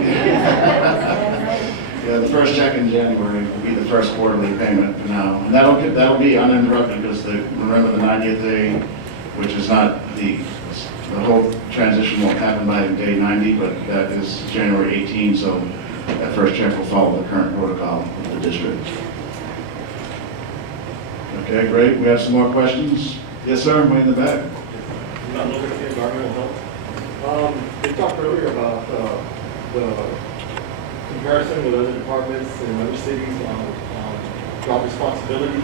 Yeah, the first check in January will be the first quarterly payment for now. And that'll be uninterrupted because remember the 90th day, which is not the whole transition won't happen by day 90, but that is January 18, so that first check will follow the current protocol of the district. Okay, great. We have some more questions? Yes, sir, way in the back. Not looking at the environmental health. We talked earlier about the comparison with other departments and other cities on job responsibilities.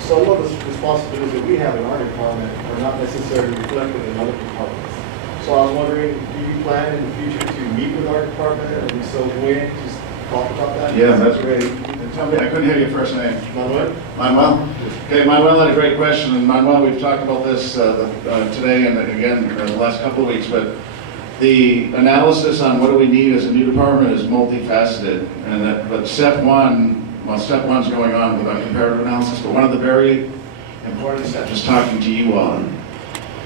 Some of the responsibilities that we have in our department are not necessarily reflected in other departments. So I was wondering, do you plan in the future to meet with our department, and if so, when, just talk about that? Yeah, that's great. And tell me, I couldn't hear your first name. Manuel? Manuel? Okay, Manuel had a great question, and Manuel, we've talked about this today and again the last couple of weeks, but the analysis on what do we need as a new department is multifaceted, but step one's going on with our comparative analysis, but one of the very important steps is talking to you all,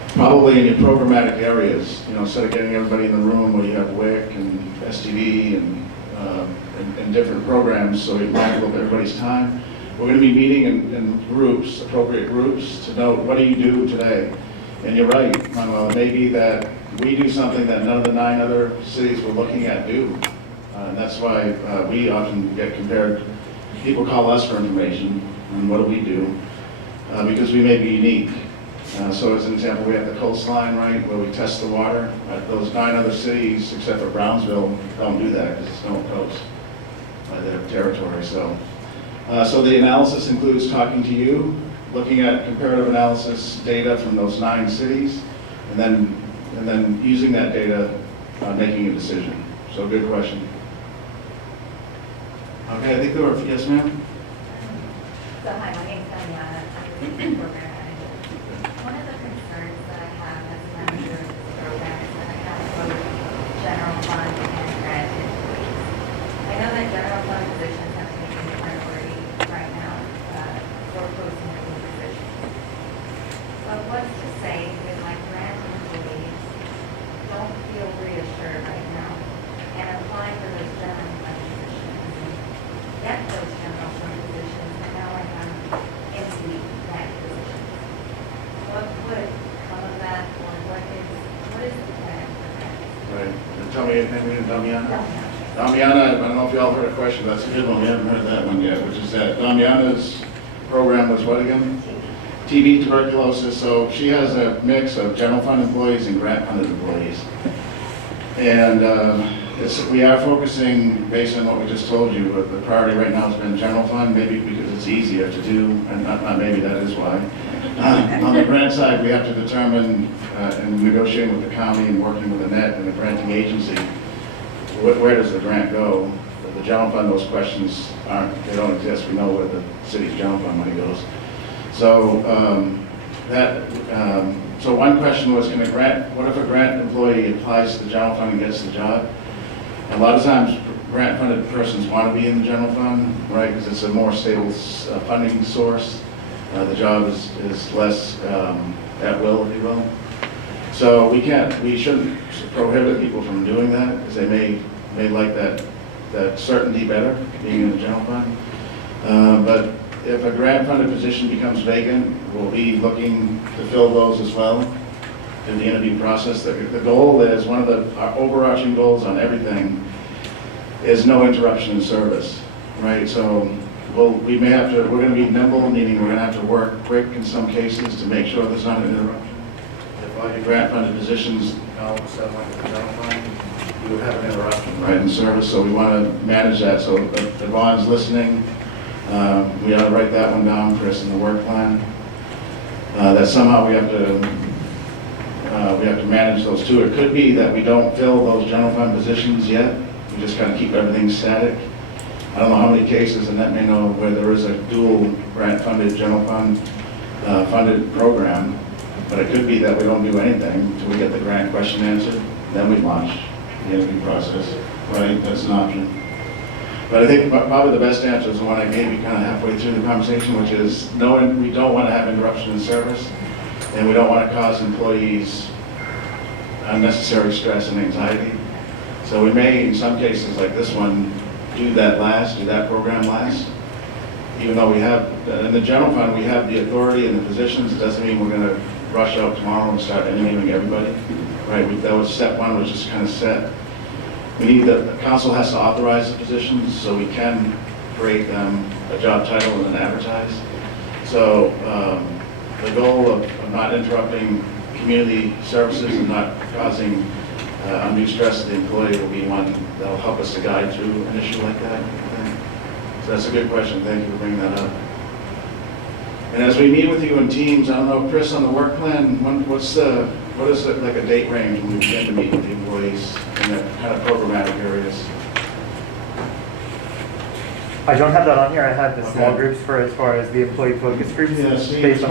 probably in your programmatic areas, instead of getting everybody in the room where you have WIC and STV and different programs, so you can look at everybody's time. We're going to be meeting in groups, appropriate groups, to know what do you do today. And you're right, Manuel, it may be that we do something that none of the 9 other cities we're looking at do. And that's why we often get compared. People call us for information, and what do we do? Because we may be unique. So as an example, we have the coastline, right, where we test the water. Those 9 other cities, except for Brownsville, don't do that because it's no coast by their territory. So the analysis includes talking to you, looking at comparative analysis data from those 9 cities, and then using that data, making a decision. So good question. Okay, I think there were, yes ma'am? So hi, my name's Daniela. I'm the program manager. One of the concerns that I have that tell me anything in Damiana? Damiana, I don't know if y'all heard a question, that's a good one, we haven't heard that one yet, which is that Damiana's program was what again? TB, tuberculosis, so she has a mix of general fund employees and grant funded employees. And we are focusing, based on what we just told you, but the priority right now has been general fund, maybe because it's easier to do, and not maybe, that is why. On the grant side, we have to determine, in negotiating with the county and working with the net and the granting agency, where does the grant go? The general fund, those questions they don't exist. We know where the city's general fund money goes. So so one question was, what if a grant employee applies to the general fund and gets the job? A lot of times, grant-funded persons want to be in the general fund, right, because it's a more stable funding source. The job is less at will, if you will. So we shouldn't prohibit people from doing that, because they may like that certainty better, being in the general fund. But if a grant-funded position becomes vacant, we'll be looking to fill those as well in the interview process. The goal is, our overarching goals on everything is no interruption in service, right? So we're going to be nimble, meaning we're going to have to work quick in some cases to make sure there's not an interruption. If all your grant-funded positions all of a sudden went to the general fund, you would have an interruption, right, in service. So we want to manage that. So if Yvonne's listening, we ought to write that one down, Chris, in the work plan. That somehow we have to manage those two. It could be that we don't fill those general fund positions yet. We just kind of keep everything static. I don't know how many cases, and that may know where there is a dual grant-funded general fund funded program, but it could be that we don't do anything until we get the grant question answered. Then we launch the interview process, right? That's an option. But I think probably the best answer is the one I gave you kind of halfway through the conversation, which is we don't want to have interruption in service, and we don't want to cause employees unnecessary stress and anxiety. So we may, in some cases like this one, do that program last. Even though we have, in the general fund, we have the authority and the positions, it doesn't mean we're going to rush out tomorrow and start interviewing everybody, right? That was step one, was just kind of set. The council has to authorize the positions, so we can create a job title and then advertise. So the goal of not interrupting community services and not causing undue stress to the employee will be one that will help us to guide through an issue like that. So that's a good question. Thank you for bringing that up. And as we meet with you in teams, I don't know, Chris, on the work plan, what is like a date range when we begin to meet with the employees in the kind of programmatic areas? I don't have that on here. I have the small Okay. groups for as far as the employee focus groups. Yeah, see, based it's on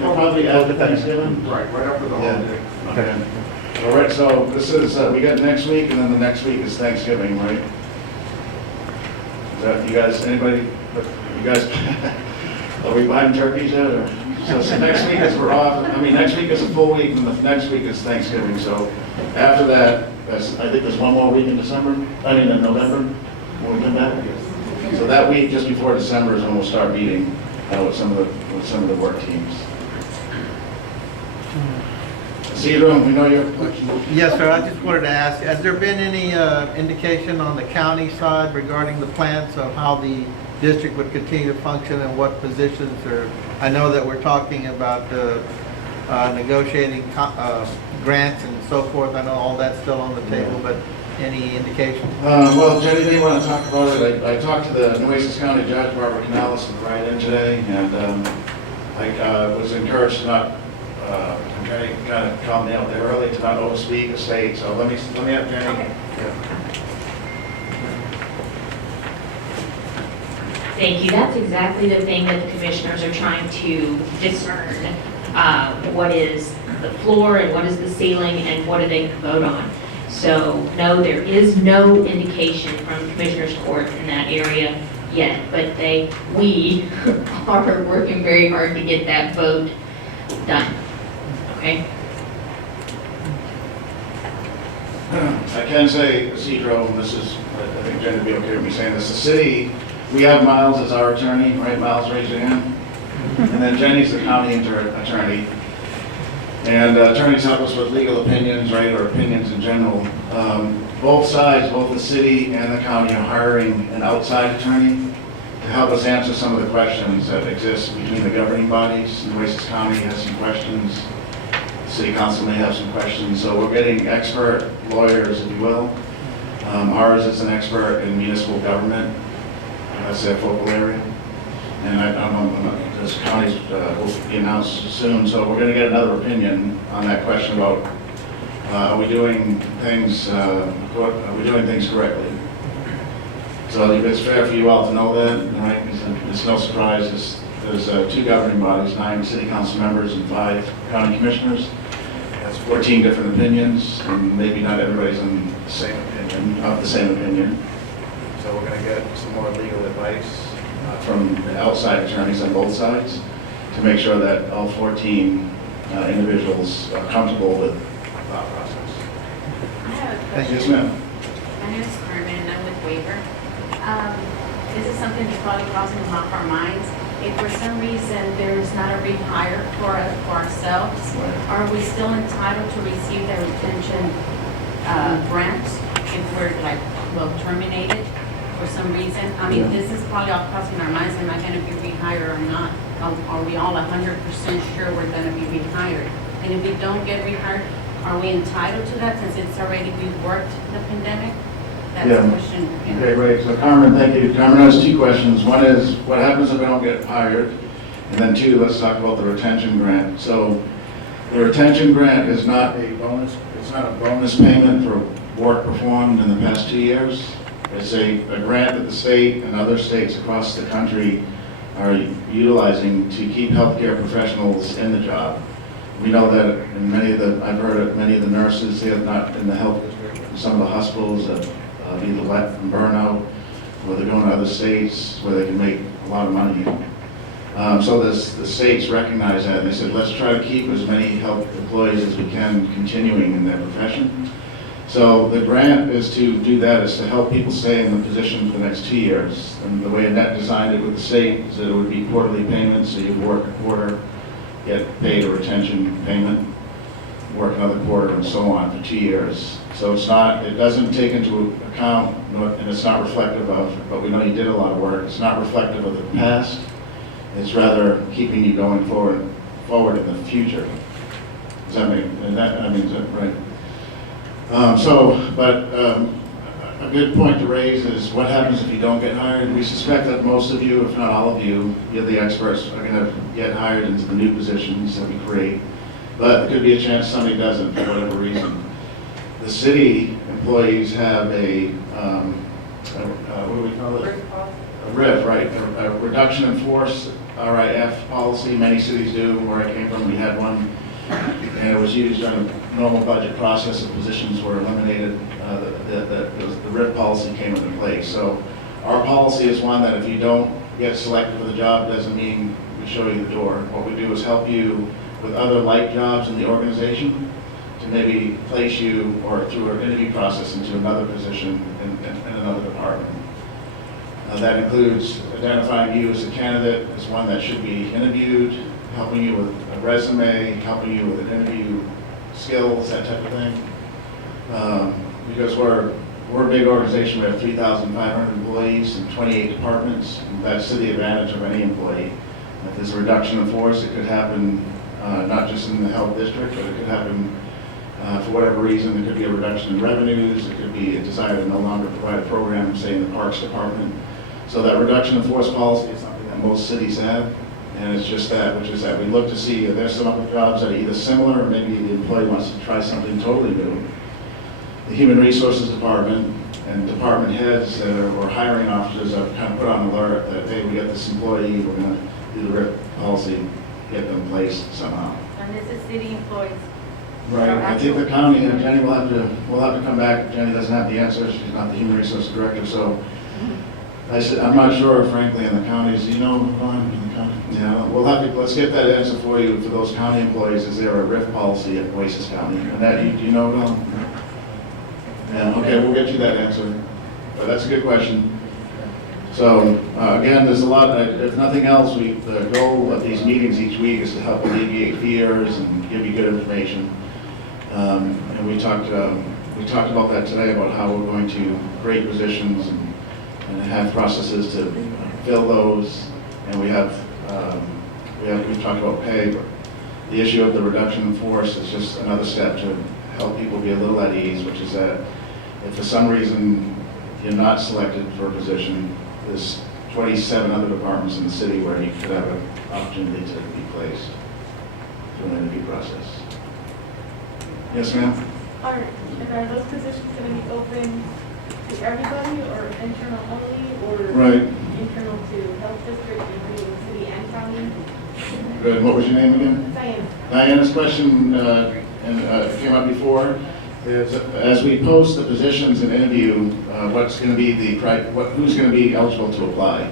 probably after Thanksgiving. Right after the Yeah. holiday. Okay. All right, so this is, we got next week, and then the next week is Thanksgiving, right? Is that, you guys, are we buying turkeys yet, or? So next week is we're off, next week is a full week, and the next week is Thanksgiving, so after that, I think there's one more week in in November, when we come back. So that week, just before December, is when we'll start meeting with some of the work teams. Cedro, we know your question. Yes, sir, I just wanted to ask, has there been any indication on the county side regarding the plans of how the district would continue to function and what positions are, I know that we're talking about negotiating grants and so forth, I know all that's still on the table, but any indication? Well, Jenny, they want to talk about it. I talked to the Nueces County Judge, Barbara Canales, right in today, and I was encouraged to not, Jenny kind of called me out there early, to not overspeak the state, so let me have Jenny. Okay. Thank you. That's exactly the thing that the commissioners are trying to discern. What is the floor and what is the ceiling and what do they vote on? So no, there is no indication from Commissioners Court in that area yet, but we are working very hard to get that vote done. Okay? I can say, Cedro, and this is, I think Jen would be okay with me saying this, the city, we have Miles as our attorney, right? Miles, raise your hand. And then Jenny's the county attorney. And attorneys help us with legal opinions, right, or opinions in general. Both sides, both the city and the county, are hiring an outside attorney to help us answer some of the questions that exist between the governing bodies. Nueces County has some questions, the city council may have some questions, so we're getting expert lawyers, if you will. Ours is an expert in municipal government, that's their focal area. And I don't know, this county's will be announced soon, so we're gonna get another opinion on that question about, are we doing things correctly? So it's fair for you all to know that, right? It's no surprise, there's 2 governing bodies, 9 city council members and 5 county commissioners. That's 14 different opinions, and maybe not everybody's in the same opinion, of the same opinion. So we're gonna get some more legal advice from the outside attorneys on both sides to make sure that all 14 individuals are comfortable with the thought process. I have a Thank you, question. ma'am. My name is Carmen, and I'm with Waiver. This is something that's probably crossing off our minds. If for some reason there's not a rehire for ourselves, are we still entitled to receive the retention grant if we're terminated for some reason? I mean, this is probably all crossing our minds. Am I going to be rehired or not? Are we all 100% sure we're going to be rehired? And if we don't get rehired, are we entitled to that since it's already, we've worked the pandemic? That's Yeah. a question. Okay, great. So Carmen, thank you. Carmen has 2 questions. One is, what happens if we don't get hired? And then 2, let's talk about the retention grant. So the retention grant is not a bonus, it's not a bonus payment for work performed in the past 2 years. It's a grant that the state and other states across the country are utilizing to keep healthcare professionals in the job. We know that in I've heard of many of the nurses, they have not in the health district, some of the hospitals have either left from burnout, or they're going to other states where they can make a lot of money. So the states recognize that, and they said, let's try to keep as many health employees as we can continuing in their profession. So the grant is to do that, is to help people stay in the position for the next 2 years. And the way Annette designed it with the state is that it would be quarterly payments, so you'd work a quarter, get paid a retention payment, work another quarter, and so on for 2 years. So it doesn't take into account, and it's not reflective of, but we know you did a lot of work, it's not reflective of the past, it's rather keeping you going forward in the future. Does that make, is that right? A good point to raise is what happens if you don't get hired? We suspect that most of you, if not all of you, you're the experts, are going to get hired into the new positions that we create. But there could be a chance somebody doesn't for whatever reason. The city employees have a what do we call it? A RIF, right? A reduction in force, RIF policy. Many cities do. Where I came from, we had one. And it was used on a normal budget process. The positions were eliminated. The RIF policy came into place. So our policy is one that if you don't get selected for the job, doesn't mean we show you the door. What we do is help you with other like jobs in the organization to maybe place you or through an interview process into another position in another department. That includes identifying you as a candidate, as one that should be interviewed, helping you with a resume, helping you with an interview skills, that type of thing. Because we're a big organization, we have 3,500 employees and 28 departments, and that's to the advantage of any employee. If there's a reduction in force, it could happen not just in the health district, but it could happen for whatever reason. There could be a reduction in revenues, it could be a desire to no longer provide a program, say in the Parks Department. So that reduction in force policy is something that most cities have. And it's just that, which is that we look to see if there's some other jobs that are either similar or maybe the employee wants to try something totally new. The Human Resources Department and department heads or hiring officers are kind of put on alert that, hey, we got this employee, we're going to do the RIF policy, get them placed somehow. And this is city employees. Right, I think the county, and Jenny will have to come back. Jenny doesn't have the answer, she's not the Human Resources Director, so I said, I'm not sure, frankly, in the counties, you know, Ron, in the county? Yeah, let's get that answer for you. For those county employees, is there a RIF policy at Nueces County? And that, do you know, Don? Yeah, okay, we'll get you that answer. But that's a good question. So, again, there's a lot, if nothing else, the goal of these meetings each week is to help alleviate fears and give you good information. And we talked about that today, about how we're going to create positions and have processes to fill those. And we've talked about pay, but the issue of the reduction in force is just another step to help people be a little at ease, which is that if for some reason you're not selected for a position, there's 27 other departments in the city where you could have an opportunity to be placed through an interview process. Yes, ma'am? Are those positions going to be open to everybody or internal only or Right. internal to health district, including city and county? Good. What was your name again? Diana. Diana's question came up before. Is, as we post the positions and interview, what's going to be who's going to be eligible to apply?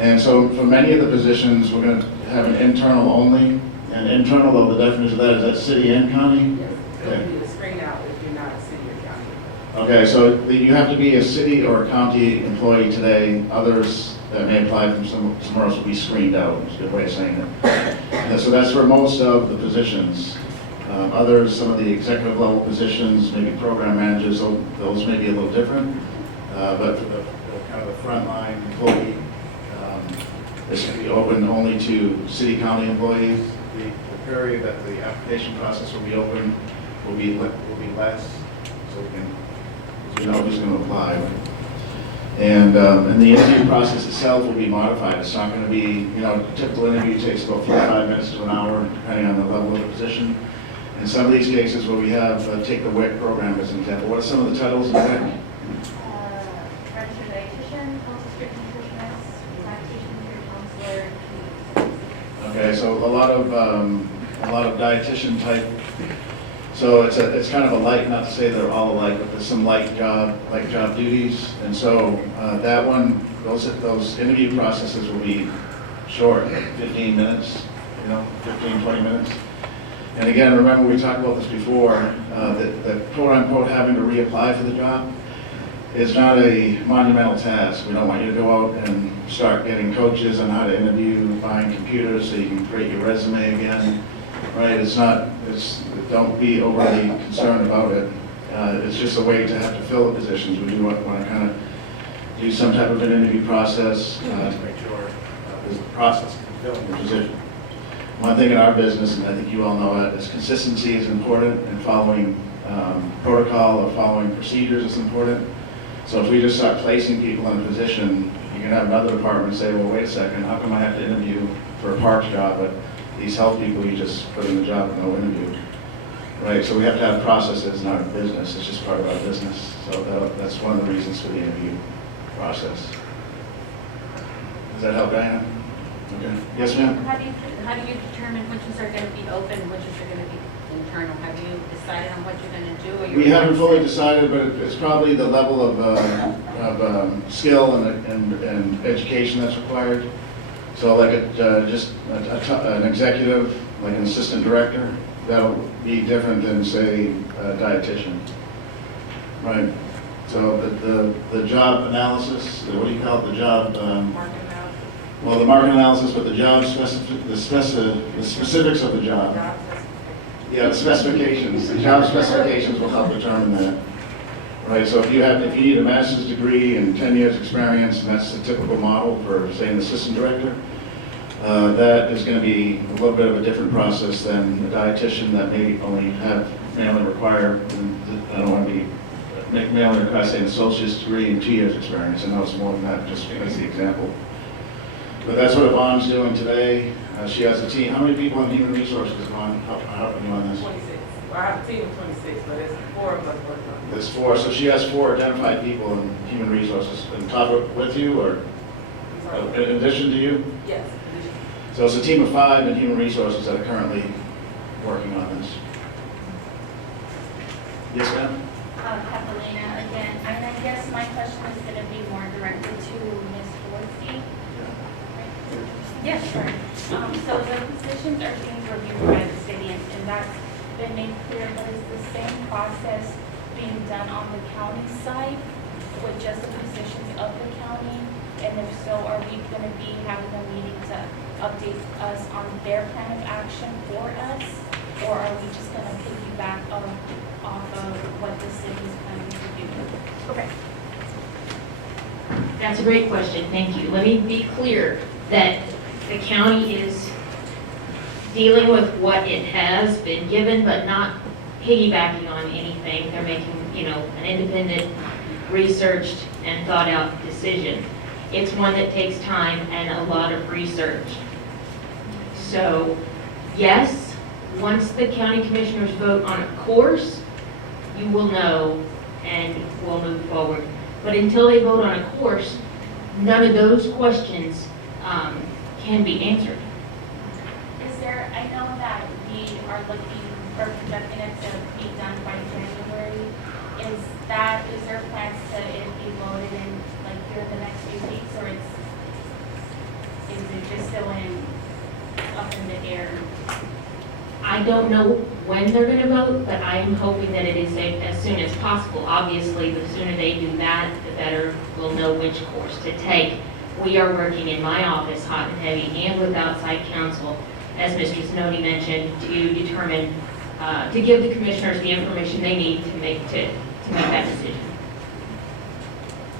And so for many of the positions, we're going to have an internal only. And internal, though, the definition of that is that city and county? Yes, it'll be screened out if you're not a city or county. Okay, so you have to be a city or a county employee today. Others that may apply from somewhere else will be screened out. It's a good way of saying it. And so that's for most of the positions. Others, some of the executive level positions, maybe program managers, those may be a little different. But for the kind of the frontline employee, this can be open only to city county employees. The period that the application process will be open will be less, so we know who's going to apply. And the interview process itself will be modified. It's not going to be, a typical interview takes about 45 minutes to an hour, depending on the level of the position. In some of these cases where we have, take the WIC program as an example. What are some of the titles in WIC? Registered dietitian, health-district nutritionist, dietitian, counselor. Okay, so a lot of dietitian type. So it's kind of a light, not to say they're all alike, but there's some light job duties. And so that one, those interview processes will be short, like 15 minutes, 15, 20 minutes. And again, remember we talked about this before, that quote unquote having to reapply for the job is not a monumental task. We don't want you to go out and start getting coaches on how to interview, buying computers so you can create your resume again, right? Don't be overly concerned about it. It's just a way to have to fill the positions. We do want to kind of do some type of an interview process to make sure there's a process to fill the position. One thing in our business, and I think you all know it, is consistency is important, and following protocol or following procedures is important. So if we just start placing people in a position, you can have another department say, well, wait a second, how come I have to interview for a parks job, but these health people, you just put in the job with no interview. Right, so we have to have processes in our business. It's just part of our business. So that's one of the reasons for the interview process. Does that help, Diana? Okay. Yes, ma'am? How do you determine which ones are going to be open, which ones are going to be internal? Have you decided on what you're going to do? Or We haven't fully decided, but it's probably the level of skill and education that's required. So like an executive, like an assistant director, that'll be different than, say, a dietitian. Right. So the job analysis, what do you call it, the job? Well, the market analysis, but the job the specifics of the job. Yeah, the specifications. The job specifications will help determine that. Right. So if you need a master's degree and 10 years experience, and that's the typical model for, say, an assistant director, that is going to be a little bit of a different process than a dietitian that may only require, I don't want to may only require, say, an associate's degree and 2 years experience. I know it's more than that, just as the example. But that's what Yvonne's doing today. She has a team. How many people in human resources, Yvonne, helping you on this? 26. Well, I have a team of 26, but it's 4 of us working on it. There's 4. So she has 4 identified people in human resources on top of with you, or in addition to you? Yes. So it's a team of 5 in human resources that are currently working on this. Yes, ma'am? Catalina again, and I guess my question is going to be more directed to Ms. Woodsie. Yes, sure. So the positions are being reviewed by the city, and that's been made clear, but is the same process being done on the county side? with just the positions of the county? And if so, are we going to be having a meeting to update us on their plan of action for us? Or are we just going to piggyback off of what the city's planning to do? Okay. That's a great question, thank you. Let me be clear that the county is dealing with what it has been given, but not piggybacking on anything. They're making, an independent, researched, and thought-out decision. It's one that takes time and a lot of research. So, yes, once the county commissioners vote on a course, you will know and we'll move forward. But until they vote on a course, none of those questions can be answered. Is there, I know that we are looking or projecting it to be done by January. Is there plans to it be voted in like here in the next few weeks, or is it just still up in the air? I don't know when they're gonna vote, but I am hoping that it is as soon as possible. Obviously, the sooner they do that, the better we'll know which course to take. We are working in my office, hot and heavy, and with outside counsel, as Mr. Snowdy mentioned, to determine, to give the commissioners the information they need to make that decision.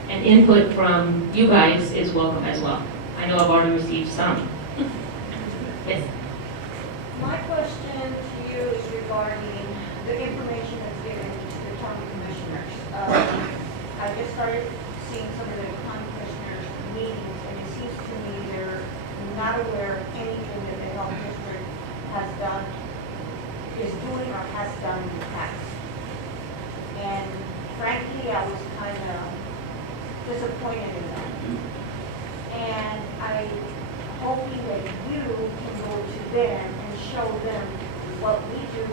And input from you guys is welcome as well. I know I've already received some. Yes. My question to you is regarding the information that's given to the county commissioners. I just started seeing some of the county commissioners meetings, and it seems to me they're not aware of anything that the health district has done, is doing, or has done in the past. And frankly, I was kind of disappointed in that. And I'm hoping that you can go to them and show them what we do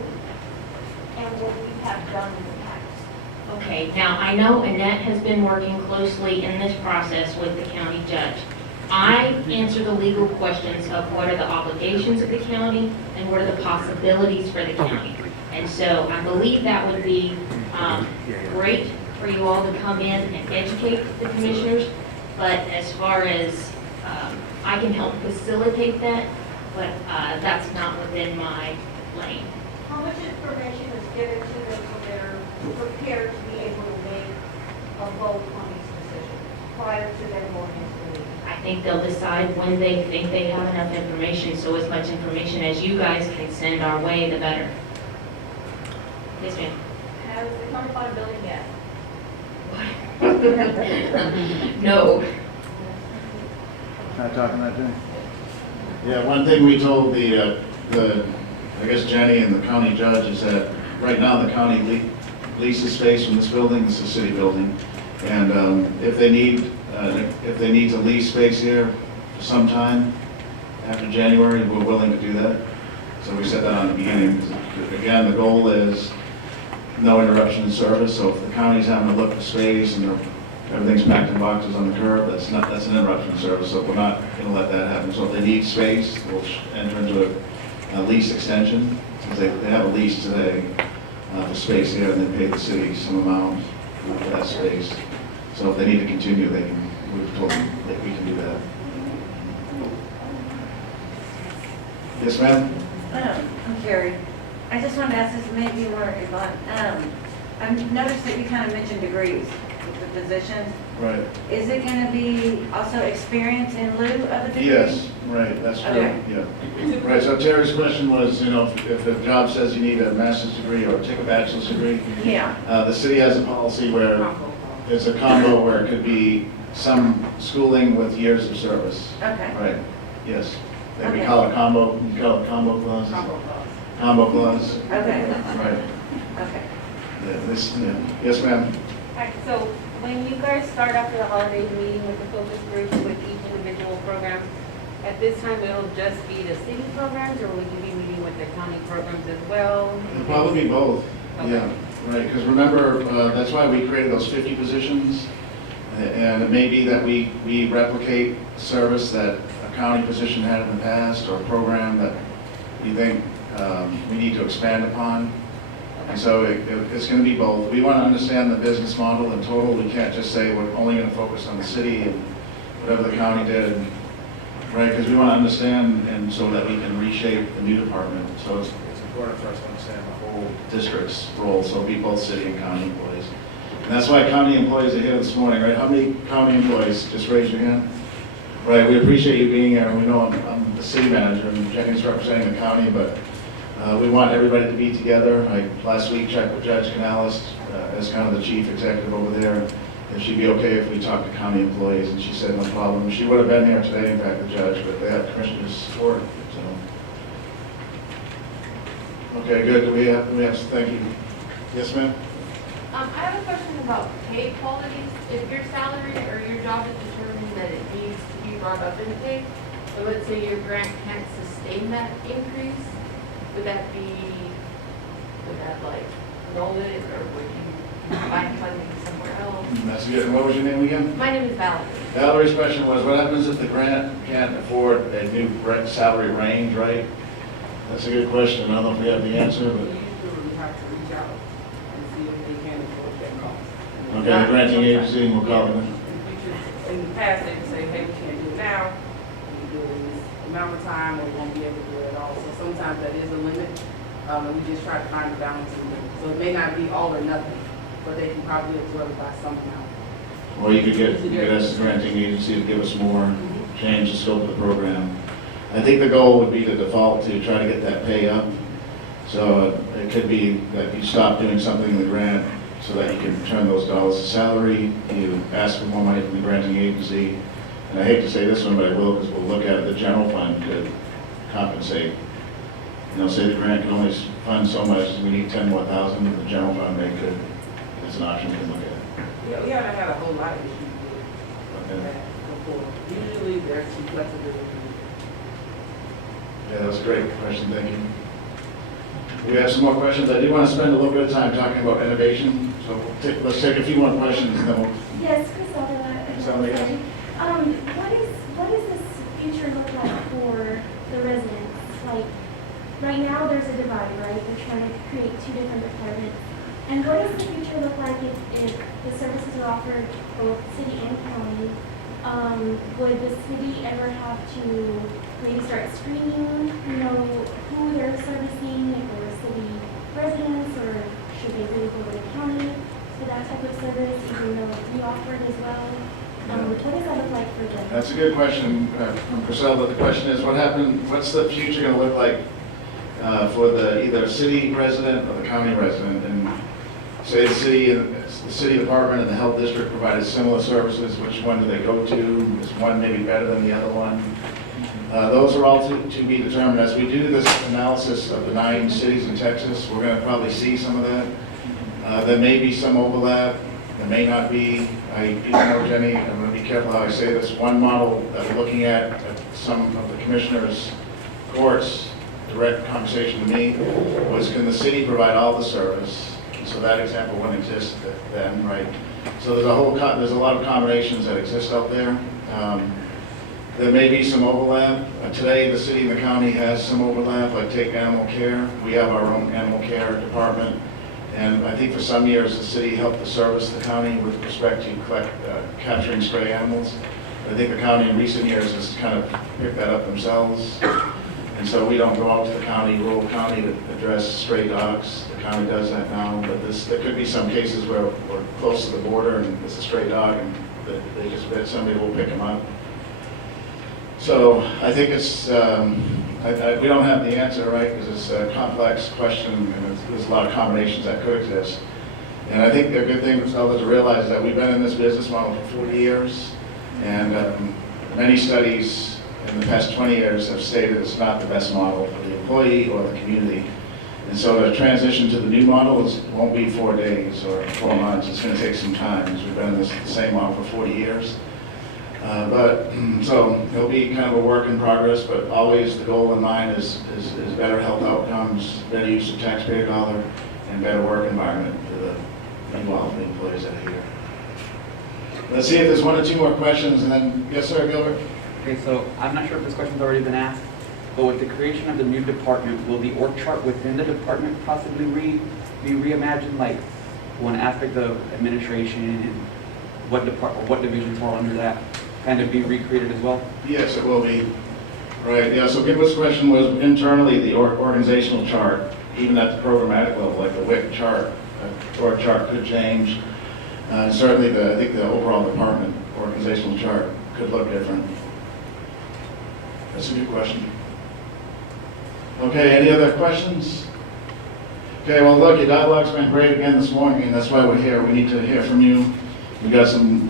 and what we have done in the past. Okay, now I know Annette has been working closely in this process with the county judge. I answer the legal questions of what are the obligations of the county and what are the possibilities for the county. And so I believe that would be great for you all to come in and educate the commissioners. But as far as, I can help facilitate that, but that's not within my lane. How much information is given to them so they're prepared to be able to make a vote on these decisions prior to them going into the meeting? I think they'll decide when they think they have enough information, so as much information as you guys can send our way, the better. Yes, ma'am. Has the county bought a building yet? No. Not talking that thing? Yeah, one thing we told I guess Jenny and the county judge is that right now the county leases space from this building, this is a city building. And if they need to lease space here for some time after January, we're willing to do that. So we said that on the beginning. Again, the goal is no interruption in service. So if the county's having to look for space and everything's packed in boxes on the curb, that's an interruption in service. So we're not going to let that happen. So if they need space, we'll enter into a lease extension. Since they have a lease today for space here, and they pay the city some amount for that space. So if they need to continue, we've told them that we can do that. Yes, ma'am? I'm Carrie. I just wanted to ask this, maybe more Yvonne. I've noticed that you kind of mentioned degrees with the positions. Right. Is it going to be also experience in lieu of a degree? Yes, right, that's true, Okay. yeah. Right, so Terry's question was, if a job says you need a master's degree or take a bachelor's degree. Yeah. The city has a policy where it's a combo where it could be some schooling with years of service. Okay. Right, yes. We Okay. call it combo, you call it combo clause? Combo clause, Okay. right. Okay. Yeah. Yes, ma'am? Alright, so when you guys start after the holidays meeting with the focus groups with each individual program, at this time it'll just be the city programs, or will you be meeting with the county programs as well? It'll probably be both, yeah, right, because remember, that's why we created those 50 positions, and it may be that we replicate service that a county position had in the past, or a program that we think we need to expand upon. And so it's going to be both. We want to understand the business model in total. We can't just say we're only going to focus on the city and whatever the county did, right? Because we want to understand, and so that we can reshape the new department. So it's important for us to understand the whole district's role, so be both city and county employees. And that's why county employees are here this morning, right? How many county employees? Just raise your hand. Right, we appreciate you being here. We know I'm the city manager and Jenny's representing the county, but we want everybody to be together. I last week checked with Judge Canales as kind of the chief executive over there, if she'd be okay if we talked to county employees, and she said no problem. She would have been here today, in fact, the judge, but they had commissioner's support. So. Okay, good. Do we have, thank you. Yes, ma'am? I have a question about pay quality. If your salary or your job is determined that it needs to be brought up in pay, so let's say your grant can't sustain that increase, would that like null it, or would you find funding somewhere else? That's good. What was your name again? My name is Valerie. Valerie's question was, what happens if the grant can't afford a new salary range, right? That's a good question. I don't know if we have the answer, but. We have to reach out and see if they can afford that cost. Okay, the granting agency, we'll call them. In the past, they can say, hey, we can't do it now, we do it in this amount of time, or we won't be able to do it at all. So sometimes that is a limit, and we just try to find a balance in it. So it may not be all or nothing, but they can probably absorb it by some amount. Or you could get us the granting agency to give us more, change the scope of the program. I think the goal would be to default to try to get that pay up. So it could be that you stop doing something in the grant so that you can turn those dollars to salary, you ask for more money from the granting agency. And I hate to say this one, but I will, because we'll look at it, the general fund could compensate. You know, say the grant can only fund so much, we need 10 more thousand, the general fund, they could, that's an option we can look at. Yeah, we haven't had a whole lot of issues with that before. Usually there's some flexibility. Yeah, that was a great question, thank you. We have some more questions. I do want to spend a little bit of time talking about innovation, so let's take a few more questions, and then we'll. Yes, Griselda. Griselda, yes. What does this future look like for the residents? Like, right now, there's a divide, right? They're trying to create two different departments. And what does the future look like if the services are offered both city and county? Would the city ever have to maybe start screening, who they're servicing, if they're city residents, or should they really go to the county for that type of service, even though we offer it as well? What does that look like for them? That's a good question, Griselda. The question is, what's the future going to look like for the either city resident or the county resident? And say the city department and the health district provided similar services, which one do they go to? Is one maybe better than the other one? Those are all to be determined. As we do this analysis of the 9 cities in Texas, we're going to probably see some of that. There may be some overlap. There may not be. Even though, Jenny, I'm going to be careful how I say this. One model that we're looking at some of the commissioners' courts, direct conversation with me, was can the city provide all the service? So that example wouldn't exist then, right? So there's a lot of combinations that exist out there. There may be some overlap. Today, the city and the county has some overlap, like take animal care. We have our own animal care department. And I think for some years, the city helped to service the county with respect to capturing stray animals. I think the county in recent years has kind of picked that up themselves. And so we don't go out to the county, rural county, to address stray dogs. The county does that now, but there could be some cases where we're close to the border and it's a stray dog and they just bit somebody, will pick them up. So I think it's, we don't have the answer, right, because it's a complex question and there's a lot of combinations that could exist. And I think the good thing for others to realize is that we've been in this business model for 40 years, and many studies in the past 20 years have stated it's not the best model for the employee or the community. And so the transition to the new model won't be 4 days or 4 months. It's going to take some time, because we've been in the same model for 40 years. So it'll be kind of a work in progress, but always the goal in mind is better health outcomes, better use of taxpayer dollar, and better work environment for the employees that are here. Let's see if there's 1 or 2 more questions, and then, yes, sir, Gilbert? Okay, so I'm not sure if this question's already been asked, but with the creation of the new department, will the org chart within the department possibly read be reimagined, like one aspect of administration and what divisions fall under that, kind of be recreated as well? Yes, it will be. Right, yeah, so Gibbert's question was internally, the organizational chart, even at the programmatic level, like the WIC chart, org chart could change. Certainly, I think the overall department organizational chart could look different. That's a good question. Okay, any other questions? Okay, well, look, your dialogue's been great again this morning, and that's why we're here. We need to hear from you. We got some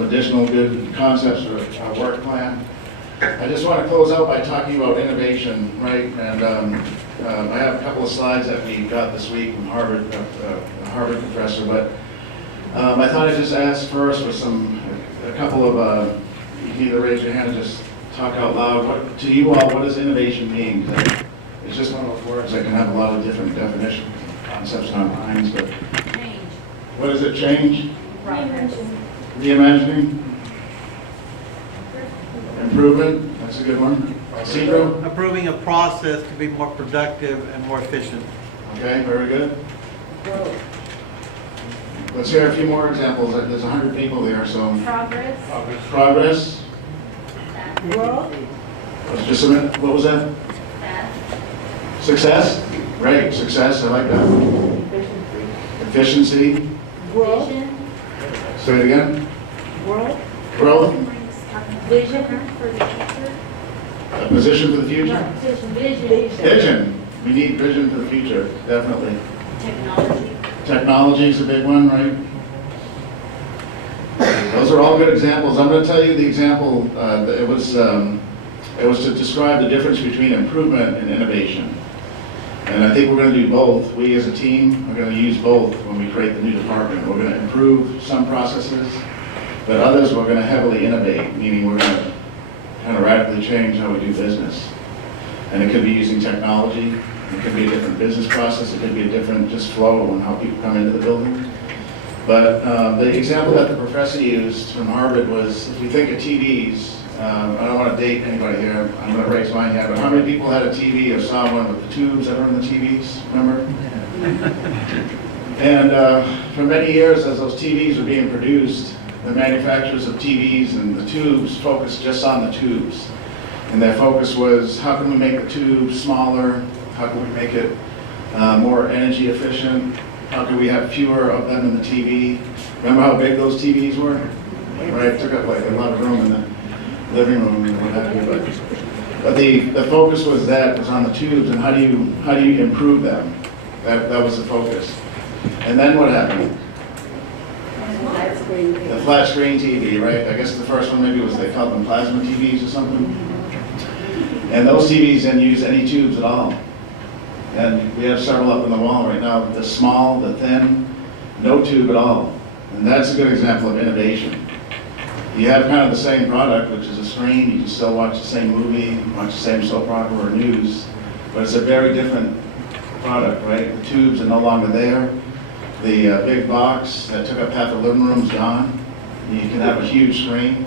additional good concepts for our work plan. I just want to close out by talking about innovation, right? And I have a couple of slides that we got this week from Harvard, a Harvard professor, but I thought I'd just ask first for a couple of, you can either raise your hand or just talk out loud. To you all, what does innovation mean? It's just one of those words that can have a lot of different definitions, concepts in our minds, but Change. what does it change? Progress. Reimagining? Improvement, that's a good one. Zero? Approving a process to be more productive and more efficient. Okay, very good. Let's hear a few more examples. There's 100 people there, so. Progress. Progress? Growth. Just a minute, what was that? Success? Great, success, I like that. Efficiency? Growth. Say it again. Growth. Growth? Vision for the future. A position for the future? Vision. Vision. We need vision for the future, definitely. Technology. Technology is a big one, right? Those are all good examples. I'm going to tell you the example, it was to describe the difference between improvement and innovation. And I think we're going to do both. We as a team are going to use both when we create the new department. We're going to improve some processes, but others we're going to heavily innovate, meaning we're going to kind of radically change how we do business. And it could be using technology, it could be a different business process, it could be a different just flow on how people come into the building. But the example that the professor used from Harvard was, if you think of TVs, I don't want to date anybody here, I'm going to raise my hand, but how many people had a TV or saw one with the tubes that are in the TVs, remember? And for many years, as those TVs were being produced, the manufacturers of TVs and the tubes focused just on the tubes. And their focus was, how can we make the tube smaller? How can we make it more energy efficient? How can we have fewer of them in the TV? Remember how big those TVs were? Right, it took up like a lot of room in the living room and what have you. But the focus was on the tubes and how do you improve them? That was the focus. And then what happened? The flat screen TV, right? I guess the first one maybe was they called them plasma TVs or something. And those TVs didn't use any tubes at all. And we have several up on the wall right now, the small, the thin, no tube at all. And that's a good example of innovation. You have kind of the same product, which is a screen, you can still watch the same movie, watch the same soap opera or news, but it's a very different product, right? The tubes are no longer there. The big box that took up half the living room is gone. You can have a huge screen,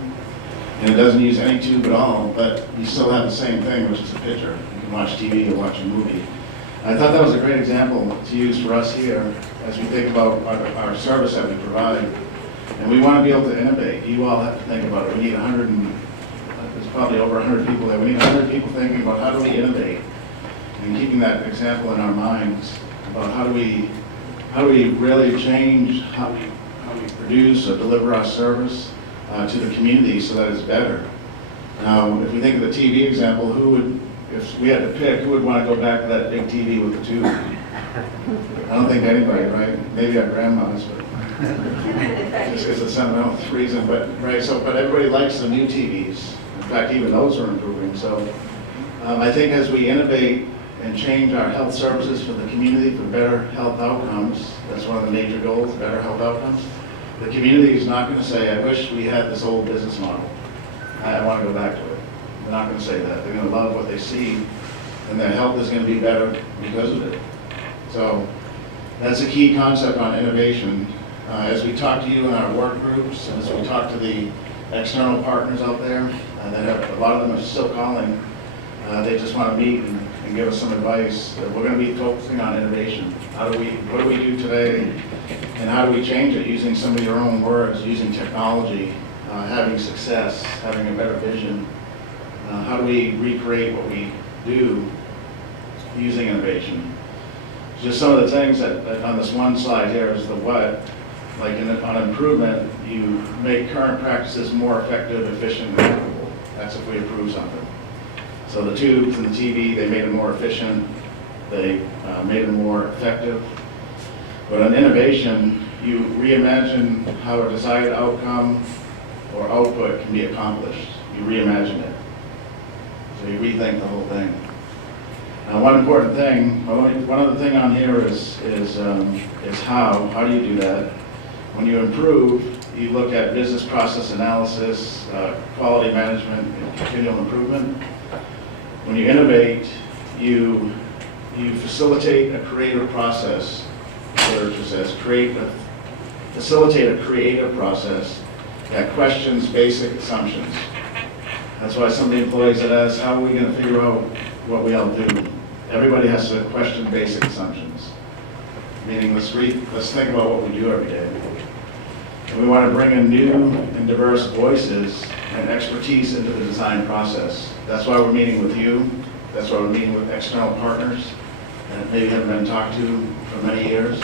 and it doesn't use any tube at all, but you still have the same thing, which is a picture. You can watch TV or watch a movie. I thought that was a great example to use for us here as we think about our service that we provide. And we want to be able to innovate. You all have to think about it. We need there's probably over 100 people there. We need 100 people thinking about how do we innovate and keeping that example in our minds about how do we really change how we produce or deliver our service to the community so that it's better. Now, if we think of the TV example, if we had to pick, who would want to go back to that big TV with the tube? I don't think anybody, right? Maybe our grandmas, but just because of sentimental reason. But everybody likes the new TVs. In fact, even those are improving. So I think as we innovate and change our health services for the community for better health outcomes, that's one of the major goals, better health outcomes. The community is not going to say, I wish we had this old business model. I want to go back to it. They're not going to say that. They're going to love what they see, and their health is going to be better because of it. So that's a key concept on innovation. As we talk to you in our work groups, and as we talk to the external partners out there, a lot of them are still calling. They just want to meet and and give us some advice. We're going to be focusing on innovation. What do we do today, and how do we change it using some of your own words, using technology, having success, having a better vision? How do we recreate what we do using innovation? Just some of the things that on this one slide here is the what. Like on improvement, you make current practices more effective, efficient, and equitable. That's if we approve something. So the tubes and the TV, they made them more efficient, they made them more effective. But on innovation, you reimagine how a desired outcome or output can be accomplished. You reimagine it. So you rethink the whole thing. Now, one important thing, one other thing on here is how. How do you do that? When you improve, you look at business process analysis, quality management, and continual improvement. When you innovate, you facilitate a creative process. Literature says, facilitate a creative process that questions basic assumptions. That's why some of the employees that ask, how are we going to figure out what we all do? Everybody has to question basic assumptions. Meaning, let's think about what we do every day. And we want to bring in new and diverse voices and expertise into the design process. That's why we're meeting with you. That's why we're meeting with external partners that maybe haven't been talked to for many years.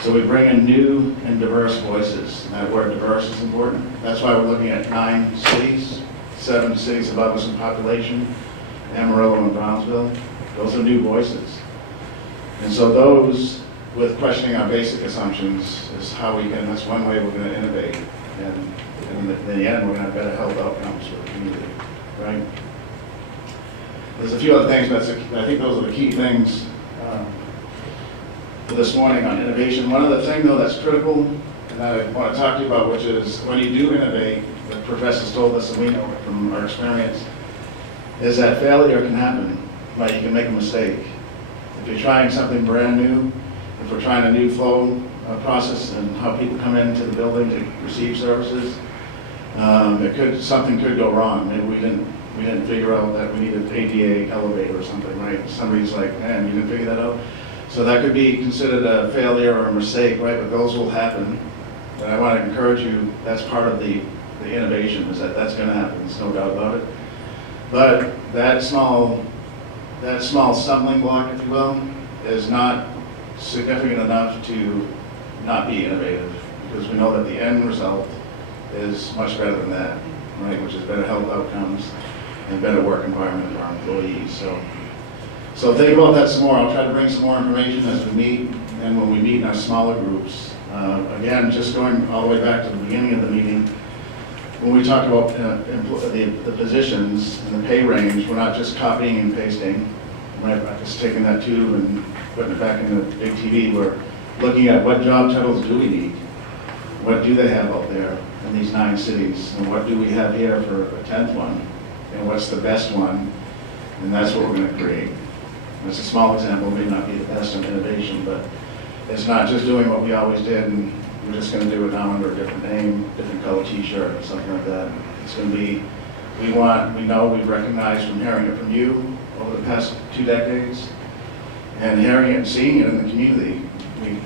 So we bring in new and diverse voices. And that word diverse is important. That's why we're looking at 9 cities, 7 cities above us in population, Amarillo and Brownsville. Those are new voices. And so those, with questioning our basic assumptions, is how we can, that's one way we're going to innovate. And in the end, we're going to have better health outcomes for the community, right? There's a few other things, but I think those are the key things for this morning on innovation. One other thing, though, that's critical, and that I want to talk to you about, which is when you do innovate, the professors told us, and we know it from our experience, is that failure can happen. Right? You can make a mistake. If you're trying something brand new, if we're trying a new flow process and how people come into the building to receive services, something could go wrong. Maybe we didn't figure out that we needed an ADA elevator or something, right? Somebody's like, man, you didn't figure that out? So that could be considered a failure or a mistake, right? But those will happen. And I want to encourage you, that's part of the innovation, is that's going to happen. There's no doubt about it. But that small stumbling block, if you will, is not significant enough to not be innovative, because we know that the end result is much better than that, right? Which is better health outcomes and better work environment for our employees. So think about that some more. I'll try to bring some more information as we meet, and when we meet in our smaller groups. Again, just going all the way back to the beginning of the meeting, when we talk about the positions and the pay range, we're not just copying and pasting, right? Not just taking that tube and putting it back in the big TV. We're looking at what job titles do we need? What do they have out there in these 9 cities? And what do we have here for a 10th one? And what's the best one? And that's what we're going to create. It's a small example, may not be the best in innovation, but it's not just doing what we always did and we're just going to do it now under a different name, different color t-shirt or something like that. It's going to be, we know, we've recognized from hearing it from you over the past 2 decades and hearing it and seeing it in the community.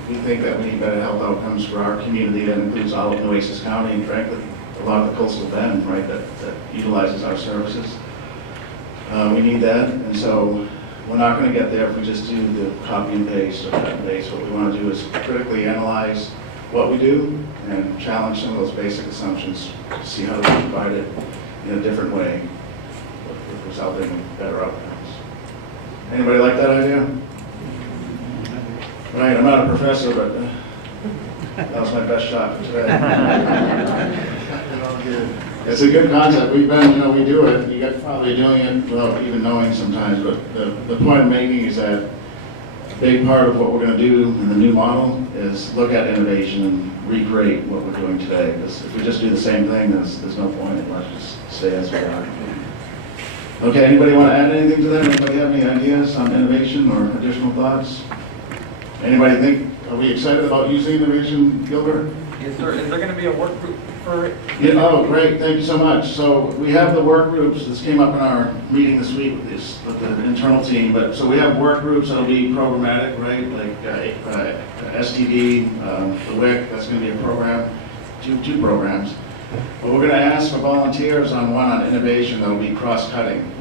We think that we need better health outcomes for our community. That includes all of Nueces County and frankly, a lot of the coastal bend, right, that utilizes our services. We need that, and so we're not going to get there if we just do the copy and paste or cut and paste. What we want to do is critically analyze what we do and challenge some of those basic assumptions to see how we provide it in a different way, resulting in better outcomes. Anybody like that idea? Right, I'm not a professor, but that was my best shot for today. It's a good concept. We've been, we do it. You get probably doing it without even knowing sometimes, but the point I'm making is that a big part of what we're going to do in the new model is look at innovation and recreate what we're doing today. Because if we just do the same thing, there's no point. Let's just stay as we are. Okay, anybody want to add anything to that? Anybody have any ideas on innovation or additional thoughts? Anybody think, are we excited about using innovation, Gilbert? Is there going to be a work group for? Yeah, oh, great, thank you so much. So we have the work groups, this came up in our meeting this week with the internal team, but, so we have work groups that'll be programmatic, right? Like STD, the WIC, that's gonna be a program, two programs. But we're gonna ask for volunteers on one on innovation that'll be cross-cutting.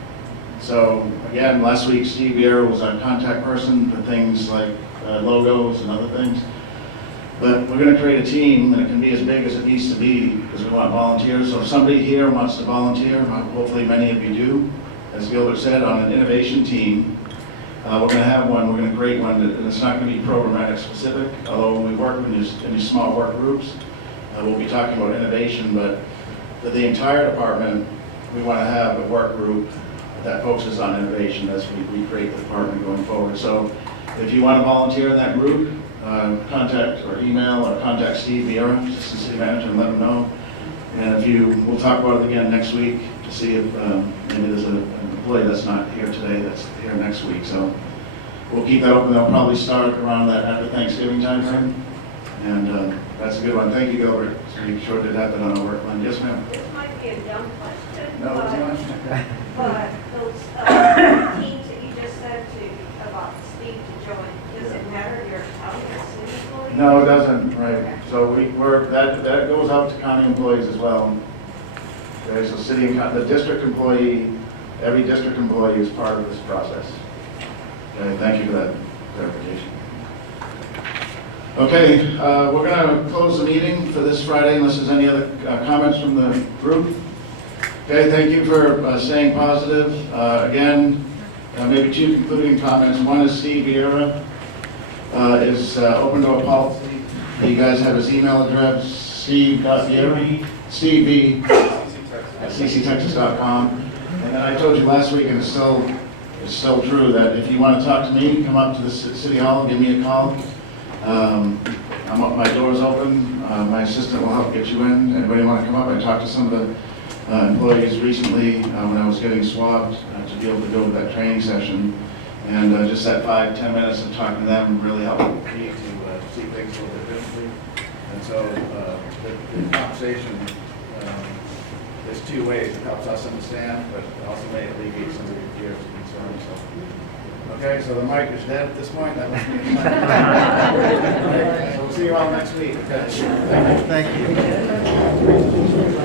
So again, last week Steve Vieira was our contact person for things like logos and other things. But we're gonna create a team, and it can be as big as it needs to be, because we want volunteers. So if somebody here wants to volunteer, hopefully many of you do, as Gilbert said, on an innovation team, we're gonna have one, we're gonna create one, and it's not gonna be programmatic specific, although when we work in these small work groups, we'll be talking about innovation, but for the entire department, we wanna have a work group that focuses on innovation as we create the department going forward. So if you wanna volunteer in that group, contact or email or contact Steve Vieira, Assistant City Manager, and let him know. And if you, we'll talk about it again next week to see if maybe there's an employee that's not here today that's here next week. So we'll keep that open. They'll probably start around that after Thanksgiving time frame. And that's a good one. Thank you, Gilbert. We sure did have that on our work line. Yes, ma'am. This might be a dumb question. No, it's not. But those teams that you just said to, about Steve to join, does it matter if you're a county or city employee? No, it doesn't, right. So we're, that goes out to county employees as well. Okay, so city and the district employee, every district employee is part of this process. Okay, thank you for that clarification. Okay, we're gonna close the meeting for this Friday unless there's any other comments from the group. Okay, thank you for staying positive. Again, maybe two concluding comments. One is Steve Vieira is open to a policy. You guys have his email address, steve.vieira, steve at cctexas.com. And then I told you last week, and it's still true, that if you want to talk to me, come up to the city hall, give me a call. My door's open. My assistant will help get you in. Anybody want to come up? I talked to some of the employees recently when I was getting swabbed to be able to go to that training session. And just that 5-10 minutes of talking to them really helped me to see things a little bit differently. And so the conversation is two ways. It helps us understand, but also may alleviate some of your fears and concerns. So, okay, so the mic is dead at this point. That must be right. So we'll see you all next week. Okay. Thank you.